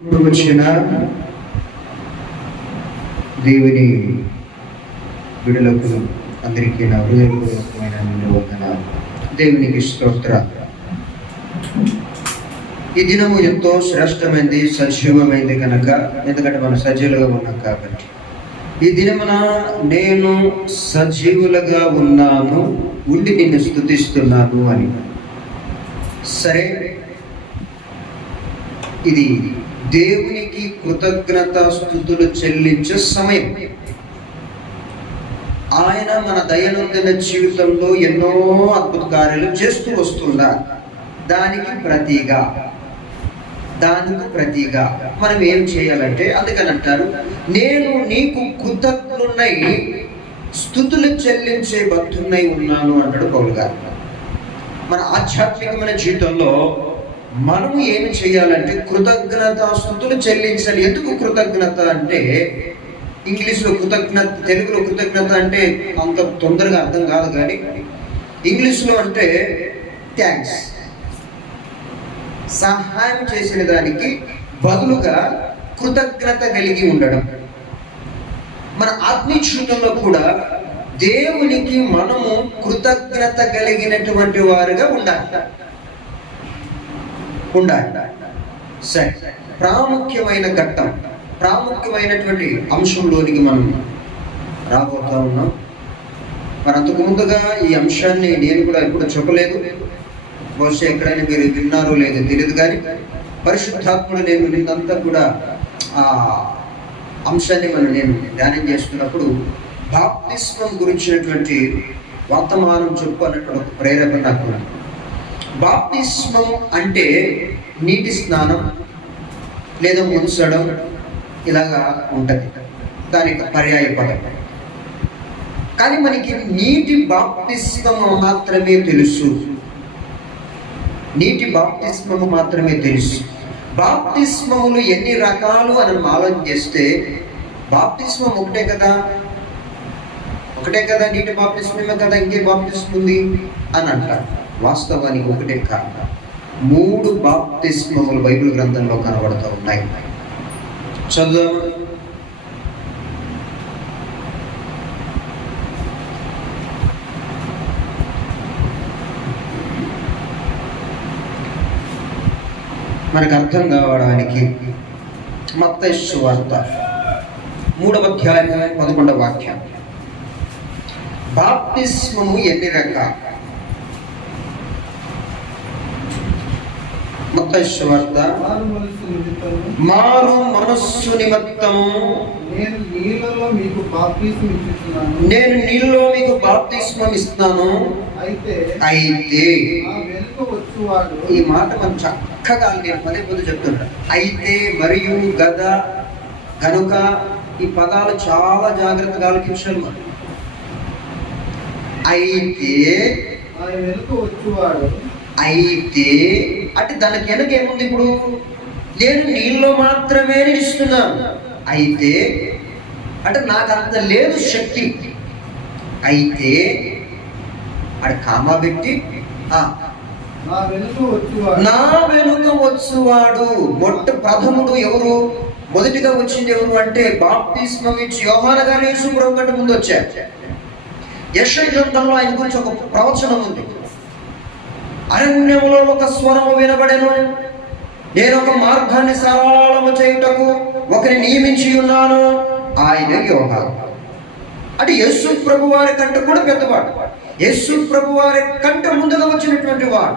ఇప్పుడు వచ్చిన దేవుని విడులకు అందరికీ నా హృదయపూర్వకమైన వందనాలు. దేవునికి స్తోత్ర. ఈ దినము ఎంతో శ్రేష్టమైంది, సజీవమైంది కనుక, ఎందుకంటే మనం సజీవులుగా ఉన్నాం కాబట్టి. ఈ దినమున నేను సజీవులుగా ఉన్నాను, ఉండి నిన్ను స్తుతిస్తున్నాను అని. సరే, ఇది దేవునికి కృతజ్ఞత స్తుతులు చెల్లించే సమయం. ఆయన మన దైనందిన జీవితంలో ఎన్నో అద్భుత కార్యాలు చేస్తూ వస్తున్నారు. దానికి ప్రతిగా మనం ఏం చేయాలంటే, అందుకని అంటారు, నేను నీకు కృతజ్ఞున్నై స్తుతులు చెల్లించే భక్తున్నై ఉన్నాను అంటాడు పౌలు గారు. మన ఆధ్యాత్మికమైన జీవితంలో మనము ఏమి చేయాలంటే కృతజ్ఞత స్తుతులు చెల్లించాలి. ఎందుకు కృతజ్ఞత అంటే, ఇంగ్లీష్లో కృతజ్ఞత, తెలుగులో కృతజ్ఞత అంటే అంత తొందరగా అర్థం కాదు, కానీ ఇంగ్లీష్లో అంటే థ్యాంక్స్. సహాయం చేసిన దానికి బదులుగా కృతజ్ఞత కలిగి ఉండడం. మన ఆత్మీయ జీవితంలో కూడా దేవునికి మనము కృతజ్ఞత కలిగినటువంటి వారుగా ఉండాలి. సరే, ప్రాముఖ్యమైన ఘట్టం, ప్రాముఖ్యమైనటువంటి అంశంలోనికి మనం రాబోతా ఉన్నాం. మరి అంతకు ముందుగా ఈ అంశాన్ని నేను కూడా ఎప్పుడు చెప్పలేదు, బహుశా ఎక్కడైనా మీరు విన్నారో లేదో తెలియదు, కానీ పరిశుద్ధాత్ముడు నిన్నంతా కూడా ఆ అంశాన్ని నేను ధ్యానం చేస్తున్నప్పుడు బాప్తిస్మం గురించినటువంటి వర్తమానం చెప్పు అన్నటువంటి ఒక ప్రేరేపణ నాకు. బాప్తిస్మం అంటే నీటి స్నానం లేదా ముంచడం ఇలాగా ఉంటుంది, దానికి పర్యాయ పదం. కానీ మనకి నీటి బాప్తిస్మము మాత్రమే తెలుసు. నీటి బాప్తిస్మము మాత్రమే తెలుసు. బాప్తిస్మములు ఎన్ని రకాలు అని ఆలోచన చేస్తే, బాప్తిస్మం ఒకటే కదా, నీటి బాప్తిస్మమే కదా, ఇంకే బాప్తిస్మం ఉంది అని అంటారు. వాస్తవానికి ఒకటే కాదు, 3 బాప్తిస్మములు బైబిల్ గ్రంథంలో కనబడుతూ ఉన్నాయి. చదువు. మనకు అర్థం కావడానికి మత్తయి సువార్త 3వ అధ్యాయం 11వ వాక్యం. బాప్తిస్మము ఎన్ని రకాలు? మత్తయి సువార్త, మారు మనస్సు నిమిత్తము నేను నీళ్ళలో మీకు బాప్తిస్మం ఇస్తున్నాను. అయితే ఈ మాట మనం చక్కగా నేను పదే చెప్తుంటా. అయితే, మరియు, గద, కనుక ఈ పదాలు చాలా జాగ్రత్తగా ఆలోచించాలి మనం. అయితే అంటే దానికి వెనక ఏముంది? ఇప్పుడు నేను నీళ్ళలో మాత్రమే నిలుస్తున్నాను. అయితే అంటే నాకు అంత లేదు శక్తి. అయితే అది కామా పెట్టి నా వెనుక వచ్చువాడు. ప్రథముడు ఎవరు? మొదటిగా వచ్చింది ఎవరు అంటే, బాప్తిస్మం ఇచ్చి యోహాను గారు యేసు ప్రభువు కంటే ముందు వచ్చారు. యెషయా గ్రంథంలో ఆయన గురించి ఒక ప్రవచనం ఉంది. అరణ్యములో ఒక స్వరము వినబడెను, నేను ఒక మార్గాన్ని సరళము చేయుటకు ఒకరిని నియమించి ఉన్నాను, ఆయన యోహాను. అంటే యేసు ప్రభు వారి కంటే కూడా పెద్దవాడు. యేసు ప్రభు వారి కంటే ముందుగా వచ్చినటువంటి వాడు.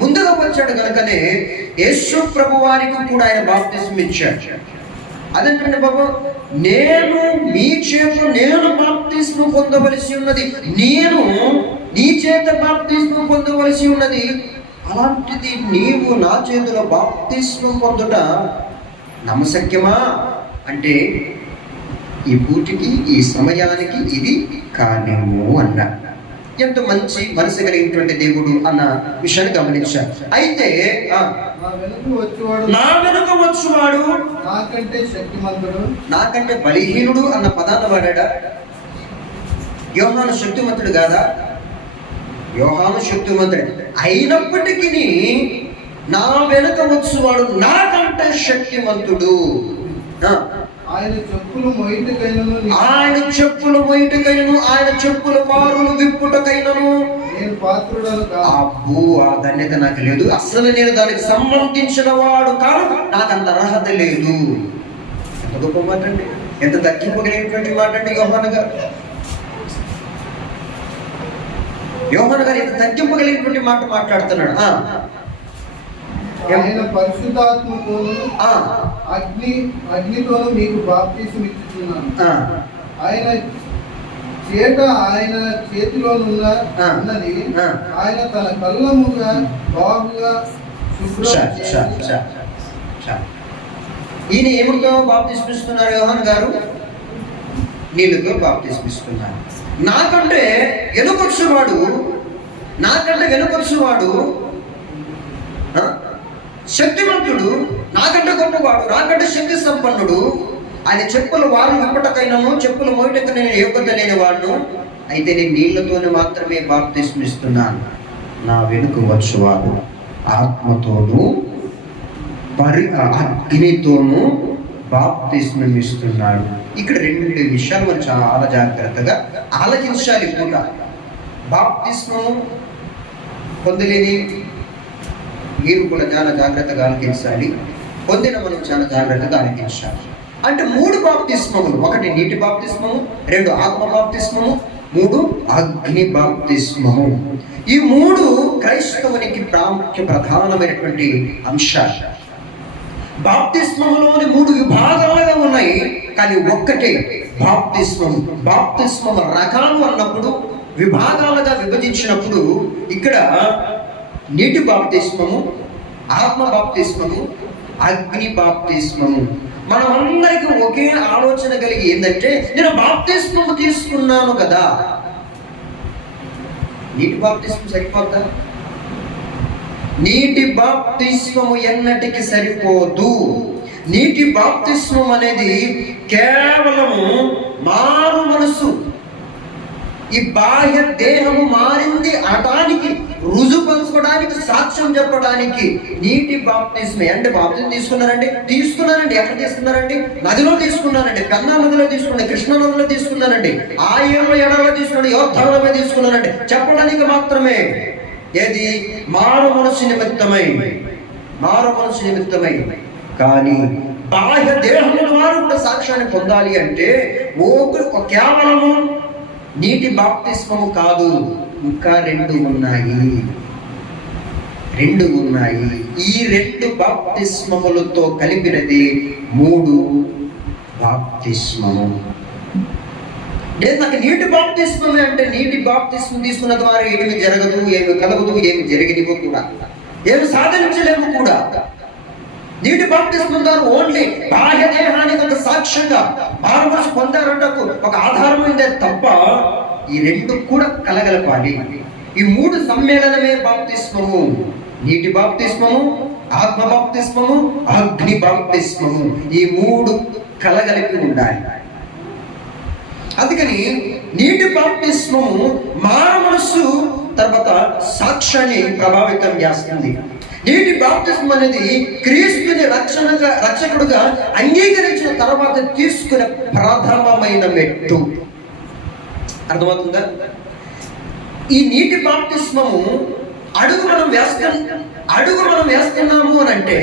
ముందుగా వచ్చాడు కనుకనే యేసు ప్రభు వారికి కూడా ఆయన బాప్తిస్మం ఇచ్చాడు. అదేంటంటే, బాబు, నేను మీ చేత నేను బాప్తిస్మం పొందవలసి ఉన్నది, నేను నీ చేత బాప్తిస్మం పొందవలసి ఉన్నది. అలాంటిది నీవు నా చేతిలో బాప్తిస్మం పొందుట నమ్మశక్యమా అంటే, ఈ పూటికి ఈ సమయానికి ఇది కానేమో అన్నా. ఎంత మంచి మనసు కలిగినటువంటి దేవుడు అన్న విషయాన్ని గమనించారు. అయితే నా వెనుక వచ్చువాడు నాకంటే శక్తిమంతుడు, నాకంటే బలహీనుడు అన్న పదాన్ని వాడా. యోహాను శక్తిమంతుడు కాదా? యోహాను శక్తిమంతుడు అయినప్పటికీ నా వెనుక వచ్చువాడు నాకంటే శక్తిమంతుడు. ఆయన చెప్పులు మొయ్యుటకైనను, ఆయన చెప్పుల పారులు విప్పుటకైనను నేను పాత్రుడను కాదు. అబ్బో, ఆ ధన్యత నాకు లేదు. అసలు నేను దానికి సంబంధించిన వాడు కాదు, నాకు అంత అర్హత లేదు. ఎంత గొప్ప మాట అండి, ఎంత తగ్గింపగలిగినటువంటి మాట అండి యోహాను గారు. ఎంత తగ్గింపగలిగినటువంటి మాట మాట్లాడుతున్నాడు. ఆయన పరిశుద్ధాత్మతోను అగ్నితోను మీకు బాప్తిసం ఇచ్చుచున్నాను. ఆయన చేతిలోనున్నది ఆయన తన కళ్ళముగా బాగుగా ఈయన ఏమిటో బాప్తిస్మిస్తున్నారు యోహాను గారు? నీళ్ళతో బాప్తిస్మిస్తున్నారు. నాకంటే వెనుకొచ్చువాడు శక్తివంతుడు, నాకంటే గొప్పవాడు, నాకంటే శక్తి సంపన్నుడు. ఆయన చెప్పులు వారు విప్పటకైనను చెప్పులు మోయటకు నేను యోగ్యత లేని వాడును. అయితే నేను నీళ్లతోనే మాత్రమే బాప్తిస్మిస్తున్నాను. నా వెనుక వచ్చువాడు ఆత్మతోనూ అగ్నితోనూ బాప్తిస్మిస్తున్నాడు. ఇక్కడ 2 విషయాలు మనం చాలా జాగ్రత్తగా ఆలోచించాలి. కూడా బాప్తిస్మము పొందలేని మీరు కూడా చాలా జాగ్రత్తగా ఆలోచించాలి, పొందిన మనం చాలా జాగ్రత్తగా ఆలోచించాలి. అంటే 3 బాప్తిస్మములు: 1 నీటి బాప్తిస్మము, 2 ఆత్మ బాప్తిస్మము, 3 అగ్ని బాప్తిస్మము. ఈ 3 క్రైస్తవునికి ప్రధానమైనటువంటి అంశాలు. బాప్తిస్మములోని 3 విభాగాలుగా ఉన్నాయి, కానీ ఒక్కటే బాప్తిస్మము. బాప్తిస్మము రకాలు అన్నప్పుడు, విభాగాలుగా విభజించినప్పుడు ఇక్కడ నీటి బాప్తిస్మము, ఆత్మ బాప్తిస్మము, అగ్ని బాప్తిస్మము. మనమందరికీ ఒకే ఆలోచన కలిగి ఏంటంటే, నేను బాప్తిస్మము తీసుకున్నాను కదా, నీటి బాప్తిస్మం సరిపోద్దా? నీటి బాప్తిస్మము ఎన్నటికి సరిపోదు. నీటి బాప్తిస్మం అనేది కేవలము మారు మనసు, ఈ బాహ్య దేహము మారింది అనడానికి, రుజుపరచుకోవడానికి, సాక్ష్యం చెప్పడానికి నీటి బాప్తిస్మే. అంటే బాప్తిస్మం తీసుకున్నానండి. ఎక్కడ తీసుకున్నారండి? నదిలో తీసుకున్నానండి, పెన్నా నదిలో తీసుకున్నాను, కృష్ణా నదిలో తీసుకున్నానండి, ఆ ఎడలో తీసుకున్నాను, యోర్దానులో తీసుకున్నానండి చెప్పడానికి మాత్రమే. ఏది? మారు మనసు నిమిత్తమై. కానీ బాహ్య దేహముల వారు కూడా సాక్ష్యాన్ని పొందాలి అంటే కేవలము నీటి బాప్తిస్మము కాదు, ఇంకా 2 ఉన్నాయి. ఈ 2 బాప్తిస్మములతో కలిపినది 3 బాప్తిస్మము. నాకు నీటి బాప్తిస్మమే అంటే, నీటి బాప్తిస్మం తీసుకున్న ద్వారా ఏమి జరగదు, ఏమి కలగదు, ఏమి జరిగినవు కూడా, ఏమి సాధించలేము కూడా. నీటి బాప్తిస్మం ద్వారా ఓన్లీ బాహ్య దేహానికి ఒక సాక్ష్యంగా మారుమనసు పొందారంటకు ఒక ఆధారమైందే తప్ప, ఈ 2 కూడా కలగలపాలి. ఈ 3 సమ్మేళనమే బాప్తిస్మము. నీటి బాప్తిస్మము, ఆత్మ బాప్తిస్మము, అగ్ని బాప్తిస్మము. ఈ 3 కలగలిపి ఉండాలి. అందుకని నీటి బాప్తిస్మము మారు మనస్సు తర్వాత సాక్ష్యాన్ని ప్రభావితం చేస్తుంది. నీటి బాప్తిస్మం అనేది క్రీస్తుని రక్షకుడుగా అంగీకరించిన తర్వాత తీసుకునే ప్రథమమైన మెట్టు. అర్థమవుతుందా? ఈ నీటి బాప్తిస్మము అడుగు మనం వేస్తున్నాము అని అంటే,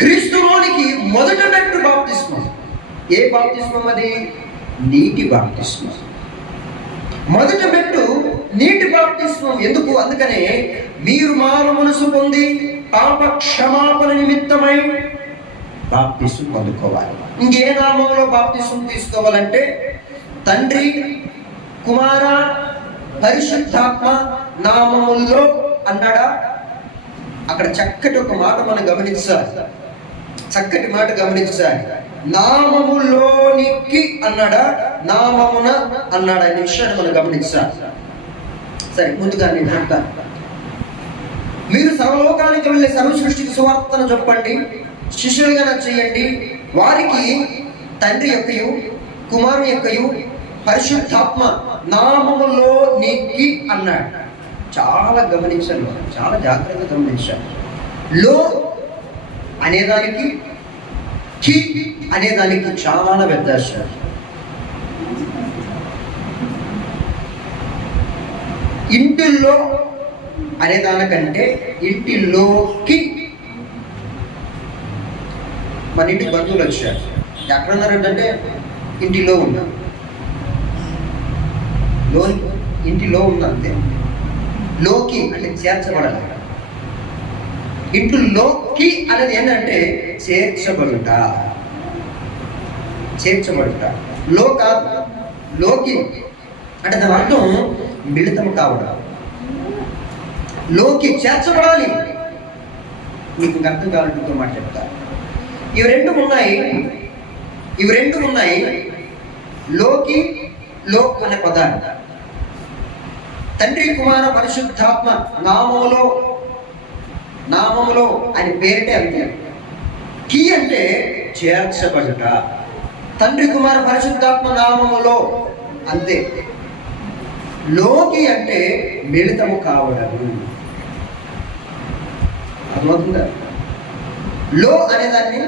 క్రీస్తులోనికి మొదటి మెట్టు బాప్తిస్మం. ఏ బాప్తిస్మం అది? నీటి బాప్తిస్మం. మొదటి మెట్టు నీటి బాప్తిస్మం. ఎందుకు? అందుకనే మీరు మారు మనసు పొంది పాప క్షమాపణ నిమిత్తమై బాప్తిస్మం పొందుకోవాలి. ఇంకే నామంలో బాప్తిస్మం తీసుకోవాలంటే, తండ్రి, కుమార, పరిశుద్ధాత్మ నామముల్లో అన్నాడా? అక్కడ చక్కటి ఒక మాట మనం గమనించాలి. నామములోనికి అన్నాడా, నామమున అన్నాడా అనే విషయాన్ని మనం గమనించాలి. సరే, ముందుగా నేను చెప్తాను. మీరు సర్వలోకానికి వెళ్ళి సర్వ సృష్టికి సువార్తను చెప్పండి, శిష్యులుగా చేయండి, వారికి తండ్రి యొక్కయు కుమారుని యొక్కయు పరిశుద్ధాత్మ నామములోనికి అన్నాడు. చాలా గమనించాలి, చాలా జాగ్రత్తగా గమనించాలి. లో అనేదానికి కి అనేదానికి చాలా వ్యత్యాసం. ఇంటిలో అనేదానికంటే ఇంటిలోకి. మన ఇంటికి బంధువులు వచ్చారు, ఎక్కడున్నారంటే ఇంటిలో ఉన్నా, లో ఇంటిలో ఉన్నా అంతే. లోకి అంటే చేర్చబడాలి. ఇంటిలోకి అనేది ఏంటంటే చేర్చబడుట, చేర్చబడుట. లో కాదు, లోకి అంటే దాని అర్థం మిళితం కావడం. లోకి చేర్చబడాలి. మీకు అర్థం కావాలంటే ఇంకో మాట చెప్తా. ఇవి రెండు ఉన్నాయి. లోకి లో అనే పదాలు తండ్రి కుమార పరిశుద్ధాత్మ నామములో అని పేరిటే అంతే. కి అంటే చేర్చబడుట. తండ్రి కుమార పరిశుద్ధాత్మ నామములో అంతే. లోకి అంటే మిళితము కావడము. అర్థమవుతుందా? లో అనేదాన్ని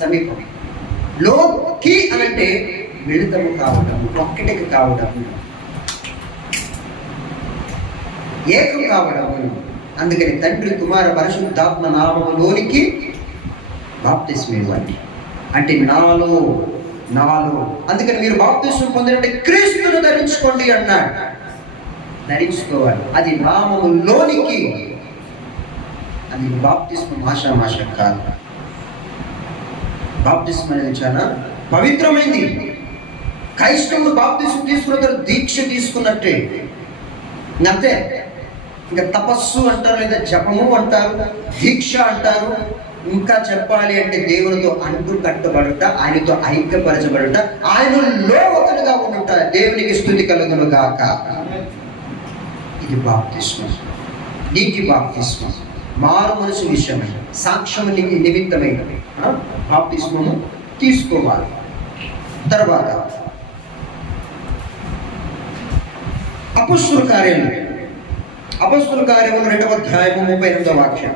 సమీపం, లోకి అనంటే మిళితము కావడం, ఒక్కటికి కావడం, ఏకం కావడం. అందుకని తండ్రి కుమార పరిశుద్ధాత్మ నామములోనికి బాప్తిస్మం ఇవ్వండి అంటే నాలో. అందుకని మీరు బాప్తిస్మం పొందినట్టే క్రీస్తును ధరించుకోండి అన్నాడు. ధరించుకోవాలి. అది నామములోనికి. అది బాప్తిస్మం ఆషామాష కాదు. బాప్తిస్మం అనేది చాలా పవిత్రమైంది. క్రైస్తవులు బాప్తిస్మం తీసుకున్న తర్వాత దీక్ష తీసుకున్నట్టే అంతే. ఇంకా తపస్సు అంటారు, లేదా జపము అంటారు, దీక్ష అంటారు. ఇంకా చెప్పాలి అంటే దేవునితో అంటు కట్టబడుట, ఆయనతో ఐక్యపరచబడుట, ఆయనలో ఒకటిగా ఉండుట. దేవునికి స్తుతి కలుగును గాక. ఇది బాప్తిస్మం, నీటి బాప్తిస్మం, మారు మనసు విషయమై సాక్ష్యం నిమిత్తమైన బాప్తిస్మము తీసుకోవాలి. తర్వాత అపొస్తలుల కార్యము 2వ అధ్యాయము 38వ వాక్యం.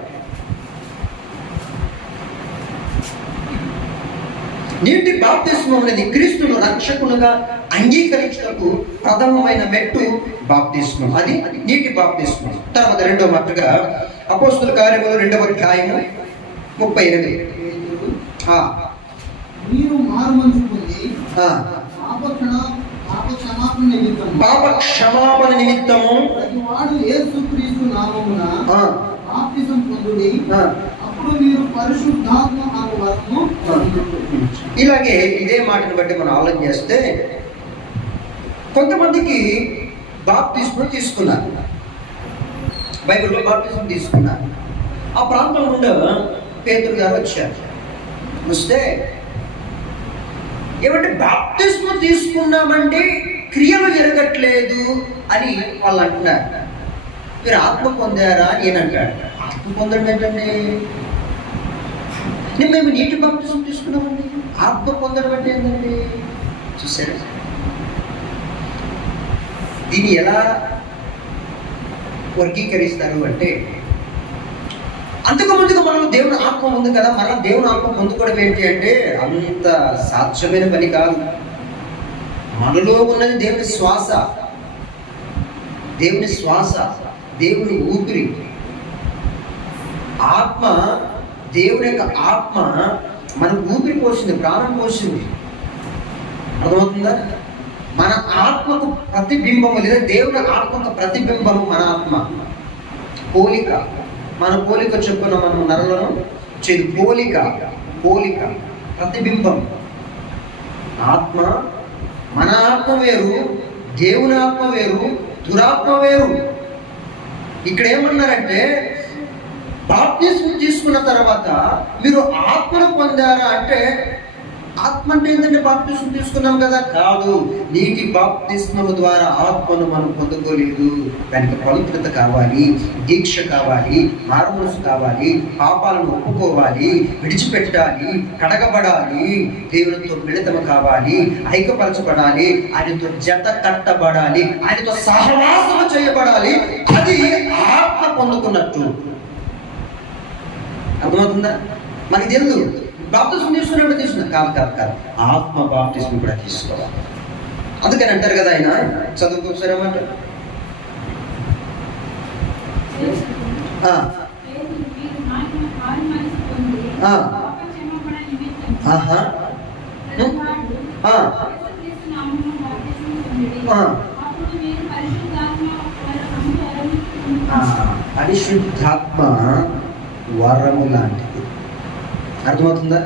నీటి బాప్తిస్మం అనేది క్రీస్తును రక్షకునిగా అంగీకరించుటకు ప్రథమమైన మెట్టు బాప్తిస్మం. అది నీటి బాప్తిస్మం. తర్వాత రెండవ మాటగా అపొస్తలుల కార్యములు 2వ అధ్యాయము 38. మీరు మారుమనసు పొంది పాప క్షమాపణ నిమిత్తము ప్రతివాడు యేసుక్రీస్తు నామమున బాప్తిసం పొందుడి, అప్పుడు మీరు పరిశుద్ధాత్మ అను వరమును పొందుదురు. ఇలాగే ఇదే మాటను బట్టి మనం ఆలోచన చేస్తే కొంతమందికి బాప్తిస్మం తీసుకున్నారు, బైబిల్లో బాప్తిస్మం తీసుకున్నారు. ఆ ప్రాంతం నుండి పేతురు గారు వచ్చారు. వస్తే ఏమంటే బాప్తిస్మం తీసుకున్నామంటే క్రియలు జరగట్లేదు అని వాళ్ళు అంటున్నారు. మీరు ఆత్మ పొందారా అని నేను అంటాడు. ఆత్మ పొందడం ఏంటండి? మేము నీటి బాప్తిస్మం తీసుకున్నామండి, ఆత్మ పొందడం అంటే ఏంటండి? చూసారా? దీన్ని ఎలా వర్గీకరిస్తారు అంటే, అంతకుముందుగా మనం దేవుని ఆత్మ ఉంది కదా, మళ్ళీ దేవుని ఆత్మ పొందుకోవడం ఏంటి అంటే అంత సాధ్యమైన పని కాదు. మనలో ఉన్నది దేవుని శ్వాస, దేవుని ఊపిరి. ఆత్మ, దేవుని యొక్క ఆత్మ మనకు ఊపిరి పోసింది, ప్రాణం పోసింది. అర్థమవుతుందా? మన ఆత్మకు ప్రతిబింబము, లేదా దేవుని ఆత్మకు ప్రతిబింబము మన ఆత్మ. పోలిక, మన పోలిక చొప్పున మనం నరులను చేదు. పోలిక ప్రతిబింబం. ఆత్మ, మన ఆత్మ వేరు, దేవుని ఆత్మ వేరు, దురాత్మ వేరు. ఇక్కడ ఏమన్నారంటే బాప్తిస్మం తీసుకున్న తర్వాత మీరు ఆత్మను పొందారా అంటే, ఆత్మ అంటే ఏంటంటే బాప్తిస్మం తీసుకున్నాం కదా, కాదు. నీటి బాప్తిస్మము ద్వారా ఆత్మను మనం పొందుకోలేదు. దానికి పవిత్రత కావాలి, దీక్ష కావాలి, మారుమనసు కావాలి, పాపాలను ఒప్పుకోవాలి, విడిచిపెట్టాలి, కడగబడాలి, దేవునితో మిళితం కావాలి, ఐక్యపరచబడాలి, ఆయనతో జత కట్టబడాలి, ఆయనతో సహవాసము చేయబడాలి. అది ఆత్మ పొందుకున్నట్టు. అర్థమవుతుందా? మనకి తెలుసు బాప్తిస్మం తీసుకున్నప్పుడు తీసుకున్నాం, కాదు కాదు కాదు, ఆత్మ బాప్తిస్మం కూడా తీసుకోవాలి. అందుకని అంటారు కదా, ఆయన చదువుకోసారి ఏమంటారు, పరిశుద్ధాత్మ వరము లాంటిది. అర్థమవుతుందా?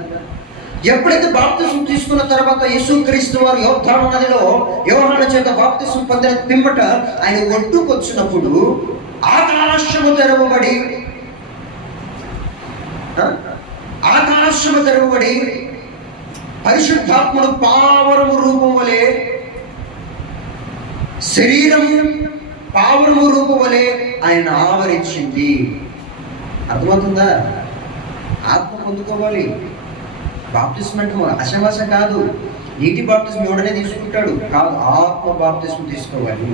ఎప్పుడైతే బాప్తిస్మం తీసుకున్న తర్వాత యేసుక్రీస్తు వారు యోర్దాను నదిలో యోహాను చేత బాప్తిస్మం పొందిన పిమ్మట ఆయన ఒడ్డుకొచ్చినప్పుడు ఆకాశము తెరవబడి పరిశుద్ధాత్ముడు పావురము రూపం వలె, శరీరము పావురము రూపం వలె ఆయన ఆవరించింది. అర్థమవుతుందా? ఆత్మ పొందుకోవాలి. బాప్తిస్మం అంటే అశవాస కాదు, నీటి బాప్తిస్మం ఎవడనే తీసుకుంటాడు కాదు, ఆత్మ బాప్తిస్మం తీసుకోవాలి.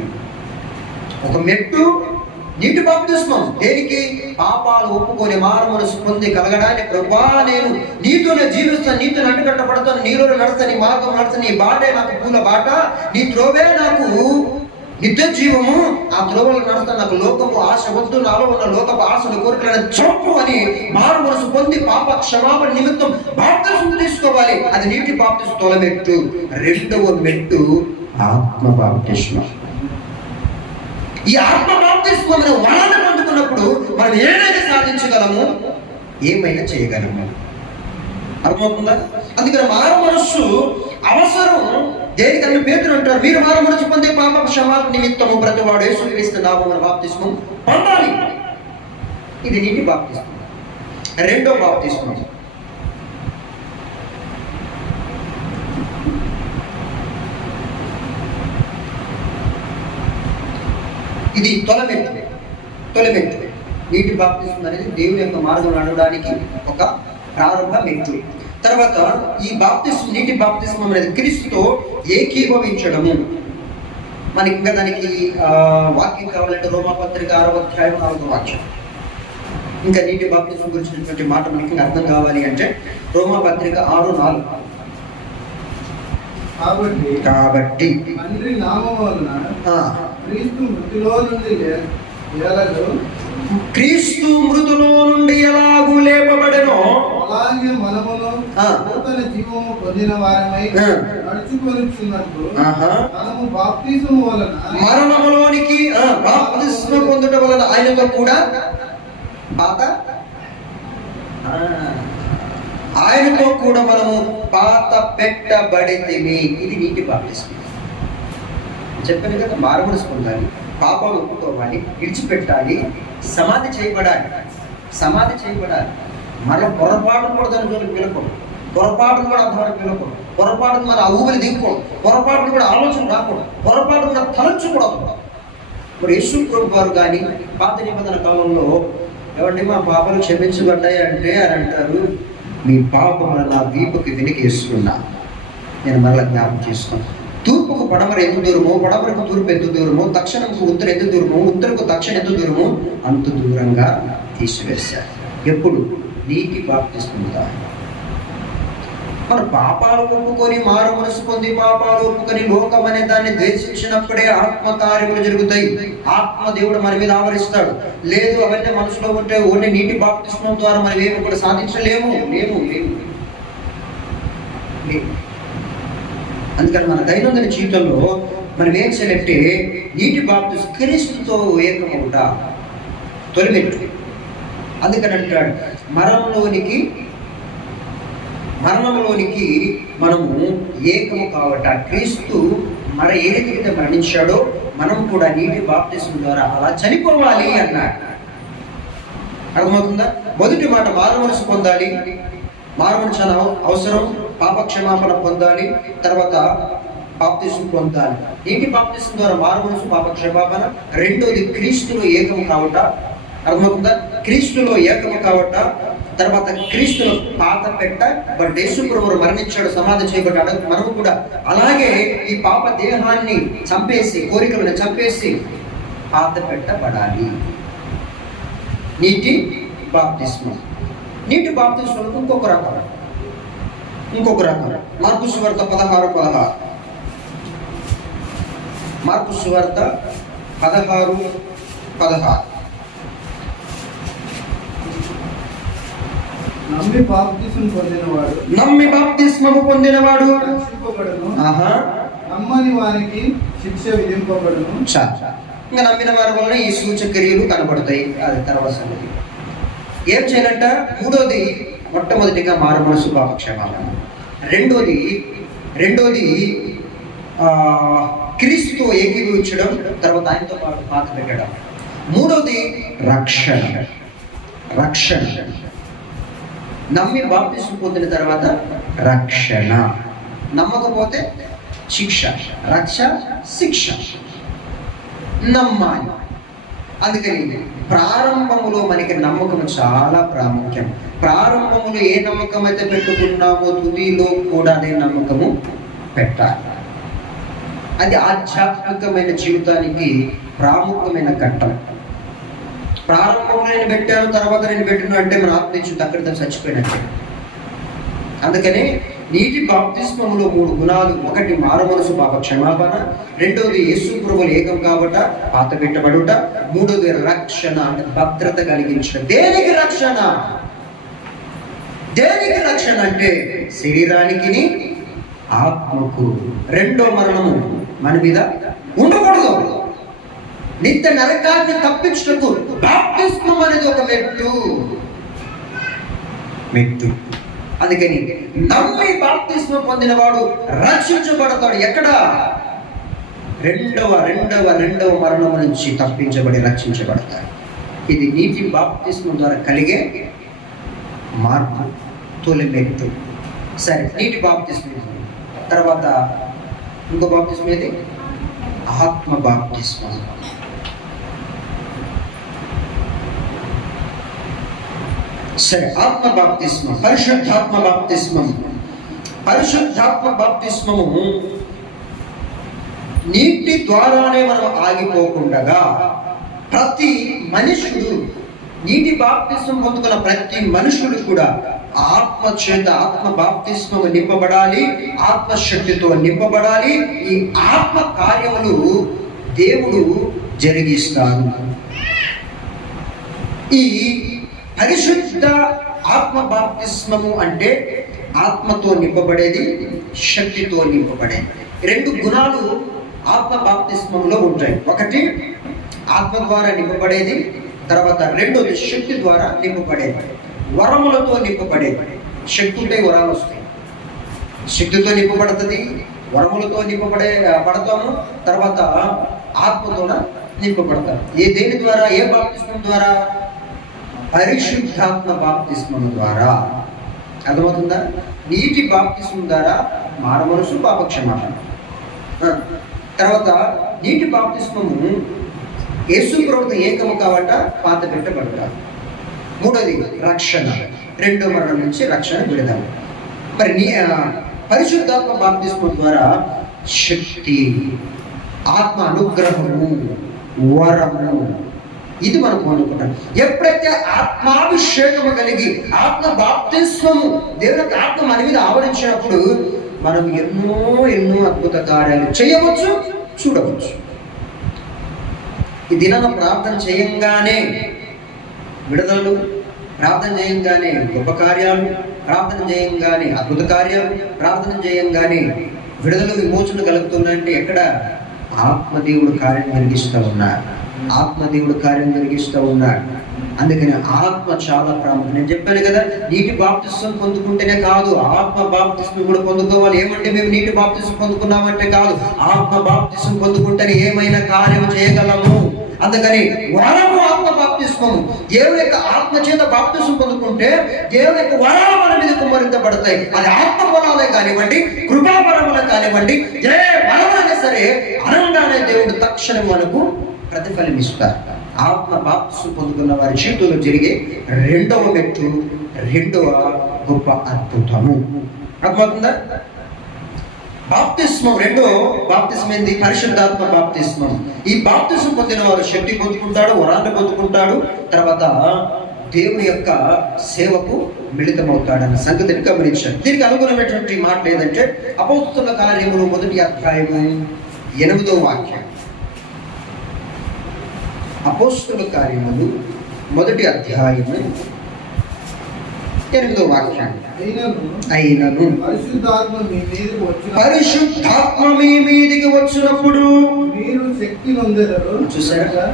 ఒక మెట్టు నీటి బాప్తిస్మం దేనికి? పాపాలు ఒప్పుకొని మారు మనసు పొంది కలగడానికి. ప్రభువా, నేను నీతోనే జీవిస్తాను, నీతో అంటుకట్టబడతాను, నీలో నడుస్తాను, నీ మార్గం నడుస్తాను, నీ బాటే నాకు పూల బాట, నీ త్రోవే నాకు నిత్య జీవము, ఆ త్రోవలు నడుస్తాను, నాకు లోకము ఆశ వద్దు, నాలో ఉన్న లోకపు ఆశలు కోరికలను చంపు అని మారు మనసు పొంది పాప క్షమాపణ నిమిత్తం బాప్తిస్మం తీసుకోవాలి. అది నీటి బాప్తిస్మం తొల మెట్టు. రెండవ మెట్టు ఆత్మ బాప్తిస్మం. ఈ ఆత్మ బాప్తిస్మం వరాన్ని పొందుకున్నప్పుడు మనం ఏదైనా సాధించగలము, ఏమైనా చేయగలము. అర్థమవుతుందా? అందుకని మారు మనస్సు అవసరం. దేనికన్నా పేతురు అంటారు, మీరు మారు మనసు పొందే పాప క్షమాపణ నిమిత్తము ప్రతివాడు యేసుక్రీస్తు నామమున బాప్తిస్మం పొందాలి. ఇది నీటి బాప్తిస్మం. రెండో బాప్తిస్మం ఇది తొలమెట్టు. నీటి బాప్తిస్మం అనేది దేవుని యొక్క మార్గం నడవడానికి ఒక ప్రారంభ మెట్టు. తర్వాత ఈ బాప్తిస్మం, నీటి బాప్తిస్మం అనేది క్రీస్తుతో ఏకీభవించడము. మనకి ఇంకా దానికి వాక్యం కావాలంటే రోమాపత్రిక 6వ అధ్యాయం 4వ వాక్యం. ఇంకా నీటి బాప్తిస్మం గురించినటువంటి మాట మనకి అర్థం కావాలి అంటే రోమాపత్రిక 6:4. కాబట్టి తండ్రి నామం వలన క్రీస్తు మృతులో నుండి ఎలాగూ లేపబడెనో అలాగే మనమును నూతన జీవము పొందిన వారమై నడుచుకొనుచున్నట్లు మనము బాప్తిస్మము వలన మరణములోనికి బాప్తిస్మం పొందడం వలన ఆయనతో కూడా ఆయనతో కూడా మనము పాత పెట్టబడితిమి. ఇది నీటి బాప్తిస్మం. చెప్పాను కదా, మారు మనసు పొందాలి, పాపాలు ఒప్పుకోవాలి, విడిచిపెట్టాలి, సమాధి చేయబడాలి. మరలా పొరపాటును కూడా దాని జోలికి వెళ్ళకూడదు, పొరపాటును కూడా అంతవరకు వెళ్ళకూడదు, పొరపాటును మరి ఆ ఊపిరి దిగకూడదు, పొరపాటును కూడా ఆలోచన రాకూడదు, పొరపాటును కూడా తలంచకూడదు. మరి యేసు ప్రభు వారు కానీ పాత నిబంధన కాలంలో ఎవరిని మా పాపాలు క్షమించబడ్డాయి అంటే అని అంటారు, మీ పాపములను నా వీపుకి వెనకేస్తున్నా, నేను మరలా జ్ఞాపకం చేసుకున్నాను. తూర్పుకు పడమర ఎంత దూరమో, పడమరకు తూర్పు ఎంత దూరమో, దక్షిణకు ఉత్తరం ఎంత దూరమో, ఉత్తరకు దక్షిణ ఎంత దూరమో అంత దూరంగా తీసివేశారు. ఎప్పుడు? నీటి బాప్తిస్మం ద్వారా. మన పాపాలు ఒప్పుకొని మారు మనసు పొంది పాపాలు ఒప్పుకొని లోకం అనే దాన్ని ద్వేషించినప్పుడే ఆత్మకార్యములు జరుగుతాయి. ఆత్మ దేవుడు మన మీద ఆవరిస్తాడు. లేదు అవన్నీ మనసులో ఉంటే ఓన్లీ నీటి బాప్తిస్మం ద్వారా మనం ఏమి కూడా సాధించలేము. అందుకని మన దైనందిన జీవితంలో మనం ఏం చేయాలంటే నీటి బాప్తిస్మం క్రీస్తుతో ఏకమవుట తొలిమెట్టు. అందుకని అంటాడు, మరణంలోనికి మనము ఏకము కావట. క్రీస్తు ఏ రీతిగా మరణించాడో మనం కూడా నీటి బాప్తిస్మం ద్వారా అలా చనిపోవాలి అన్నాడు. అర్థమవుతుందా? మొదటి మాట మారు మనసు పొందాలి, మారు మనసు అవసరం, పాప క్షమాపణ పొందాలి, తర్వాత బాప్తిస్మం పొందాలి. నీటి బాప్తిస్మం ద్వారా మారు మనసు, పాప క్షమాపణ. రెండోది క్రీస్తులో ఏకము కావట. అర్థమవుతుందా? క్రీస్తులో ఏకము కావట. తర్వాత క్రీస్తులో పాత పెట్ట యేసు ప్రభువు మరణించాడు, సమాధి చేయబడ్డాడు. మనము కూడా అలాగే ఈ పాప దేహాన్ని చంపేసి, కోరికలను చంపేసి పాత పెట్టబడాలి. నీటి బాప్తిస్మం. నీటి బాప్తిస్మం ఇంకొక రకం. మార్కు సువార్త 16:16. మార్కు సువార్త 16:16. నమ్మి బాప్తిస్మము పొందినవాడు రక్షింపబడును, ఆహా నమ్మని వారికి శిక్ష విధింపబడును. ఇంకా నమ్మిన వారి వలన ఈ సూచక్రియలు కనబడతాయి. అది తర్వాత సంగతి. ఏం చేయాలంట? మూడోది, మొట్టమొదటిగా మారు మనసు పాపక్షమాపణ. రెండోది క్రీస్తుతో ఏకీభవించడం, తర్వాత ఆయనతో పాటు పాత పెట్టడం. మూడోది రక్షణ. నమ్మి బాప్తిస్మం పొందిన తర్వాత రక్షణ, నమ్మకపోతే శిక్ష. శిక్ష నమ్మాలి. అందుకని ప్రారంభములో మనకి నమ్మకం చాలా ప్రాముఖ్యం. ప్రారంభములో ఏ నమ్మకం అయితే పెట్టుకున్నామో తుదిలో కూడా అదే నమ్మకము పెట్టాలి. అది ఆధ్యాత్మికమైన జీవితానికి ప్రాముఖ్యమైన ఘట్టం. ప్రారంభంలో నేను పెట్టాను, తర్వాత నేను పెట్టిన అంటే మన ఆత్మీయుడు అక్కడితో చచ్చిపోయినట్టే. అందుకని నీటి బాప్తిస్మములో 3 గుణాలు. ఒకటి మారు మనసు పాప క్షమాపణ, రెండోది యేసు ప్రభువులు ఏకం కాబట్ట పాత పెట్టబడుట, మూడోది రక్షణ అంటే భద్రత కలిగించడం. దేనికి రక్షణ అంటే శరీరానికి ఆత్మకు. రెండో మరణము మన మీద ఉండకూడదు. నిత్య నరకాన్ని తప్పించుటకు బాప్తిస్మం అనేది ఒక మెట్టు. అందుకని నమ్మి బాప్తిస్మం పొందినవాడు రక్షించబడతాడు. ఎక్కడ? రెండవ మరణం నుంచి తప్పించబడి రక్షించబడతాడు. ఇది నీటి బాప్తిస్మం ద్వారా కలిగే మార్పు, తొలి మెట్టు. సరే, నీటి బాప్తిస్మం తర్వాత ఇంకో బాప్తిస్మం ఏది? ఆత్మ బాప్తిస్మం. సరే, ఆత్మ బాప్తిస్మం, పరిశుద్ధాత్మ బాప్తిస్మము నీటి ద్వారానే మనం ఆగిపోకుండా ప్రతి మనుషుడు, నీటి బాప్తిస్మం పొందుకున్న ప్రతి మనుషుడు కూడా ఆత్మ బాప్తిస్మము నింపబడాలి, ఆత్మశక్తితో నింపబడాలి. ఈ ఆత్మ కార్యములు దేవుడు జరిగిస్తాడు. ఈ పరిశుద్ధ ఆత్మ బాప్తిస్మము అంటే ఆత్మతో నింపబడేది, శక్తితో నింపబడేది. 2 గుణాలు ఆత్మ బాప్తిస్మంలో ఉంటాయి. ఒకటి ఆత్మ ద్వారా నింపబడేది, తర్వాత రెండోది శక్తి ద్వారా నింపబడేది, వరములతో నింపబడేది. శక్తి ఉంటే వరాలు వస్తాయి. శక్తితో నింపబడుతుంది, వరములతో పడతాము, తర్వాత ఆత్మతో నింపబడతాం. దేని ద్వారా? ఏ బాప్తిస్మం ద్వారా? పరిశుద్ధాత్మ బాప్తిస్మం ద్వారా. అర్థమవుతుందా? నీటి బాప్తిస్మం ద్వారా మారు మనసు పాప క్షమాపణ. తర్వాత నీటి బాప్తిస్మము యేసు ప్రభువుతో ఏకము కాబట్టి పాత పెట్టబడతారు. మూడోది రక్షణ, రెండో మరణం నుంచి రక్షణ విడుదల. మరి పరిశుద్ధాత్మ బాప్తిస్మం ద్వారా శక్తి, ఆత్మ అనుగ్రహము, వరము, ఇది మనం పొందుకుంటాం. ఎప్పుడైతే ఆత్మాభిషేకము కలిగి ఆత్మ బాప్తిస్మము, దేవునికి ఆత్మ మన మీద ఆవరించినప్పుడు మనం ఎన్నో అద్భుత కార్యాలు చేయవచ్చు, చూడవచ్చు. ఈ దినాన ప్రార్థన చేయంగానే విడుదలలు, ప్రార్థన చేయంగానే గొప్ప కార్యాలు, ప్రార్థన చేయంగానే అద్భుత కార్యాలు, ప్రార్థన చేయంగానే విడుదల విమోచన కలుగుతుందంటే ఎక్కడ? ఆత్మదేవుడు కార్యం జరిగిస్తూ ఉన్నాడు. అందుకని ఆత్మ చాలా ప్రాముఖ్యం. నేను చెప్పాను కదా, నీటి బాప్తిస్మం పొందుకుంటేనే కాదు, ఆత్మ బాప్తిస్మం కూడా పొందుకోవాలి. ఏమంటే మేము నీటి బాప్తిస్మం పొందుకున్నామంటే కాదు, ఆత్మ బాప్తిస్మం పొందుకుంటేనే ఏమైనా కార్యం చేయగలము. అందుకని వరము ఆత్మ బాప్తిస్మము. దేవుని యొక్క ఆత్మ చేత బాప్తిస్మం పొందుకుంటే దేవుని యొక్క వరాలు మన మీద కుమ్మరించబడతాయి. అది ఆత్మ వరాలే కానివ్వండి, కృపావరములే కానివ్వండి, ఏ వరమైనా సరే అనగానే దేవుడు తక్షణం మనకు ప్రతిఫలం ఇస్తారు. ఆత్మ బాప్తిస్మం పొందుకున్న వారి జీవితంలో జరిగే రెండవ మెట్టు, రెండవ గొప్ప అద్భుతము. అర్థమవుతుందా? బాప్తిస్మం, రెండో బాప్తిస్మం ఏంది? పరిశుద్ధాత్మ బాప్తిస్మం. ఈ బాప్తిస్మం పొందిన వారు శక్తి పొందుకుంటాడు, వరాన్ని పొందుకుంటాడు, తర్వాత దేవుని యొక్క సేవకు మిళితమవుతాడన్న సంగతిని గమనించాడు. దీనికి అనుగుణమైనటువంటి మాట ఏదంటే అపోస్తుల కార్యములు 1వ అధ్యాయము 8వ వాక్యం. అపోస్తుల కార్యములు 1వ అధ్యాయము 8వ వాక్యం. అయినను పరిశుద్ధాత్మ మీ మీదికి వచ్చినప్పుడు మీరు శక్తి నొందెదరు. చూసారా,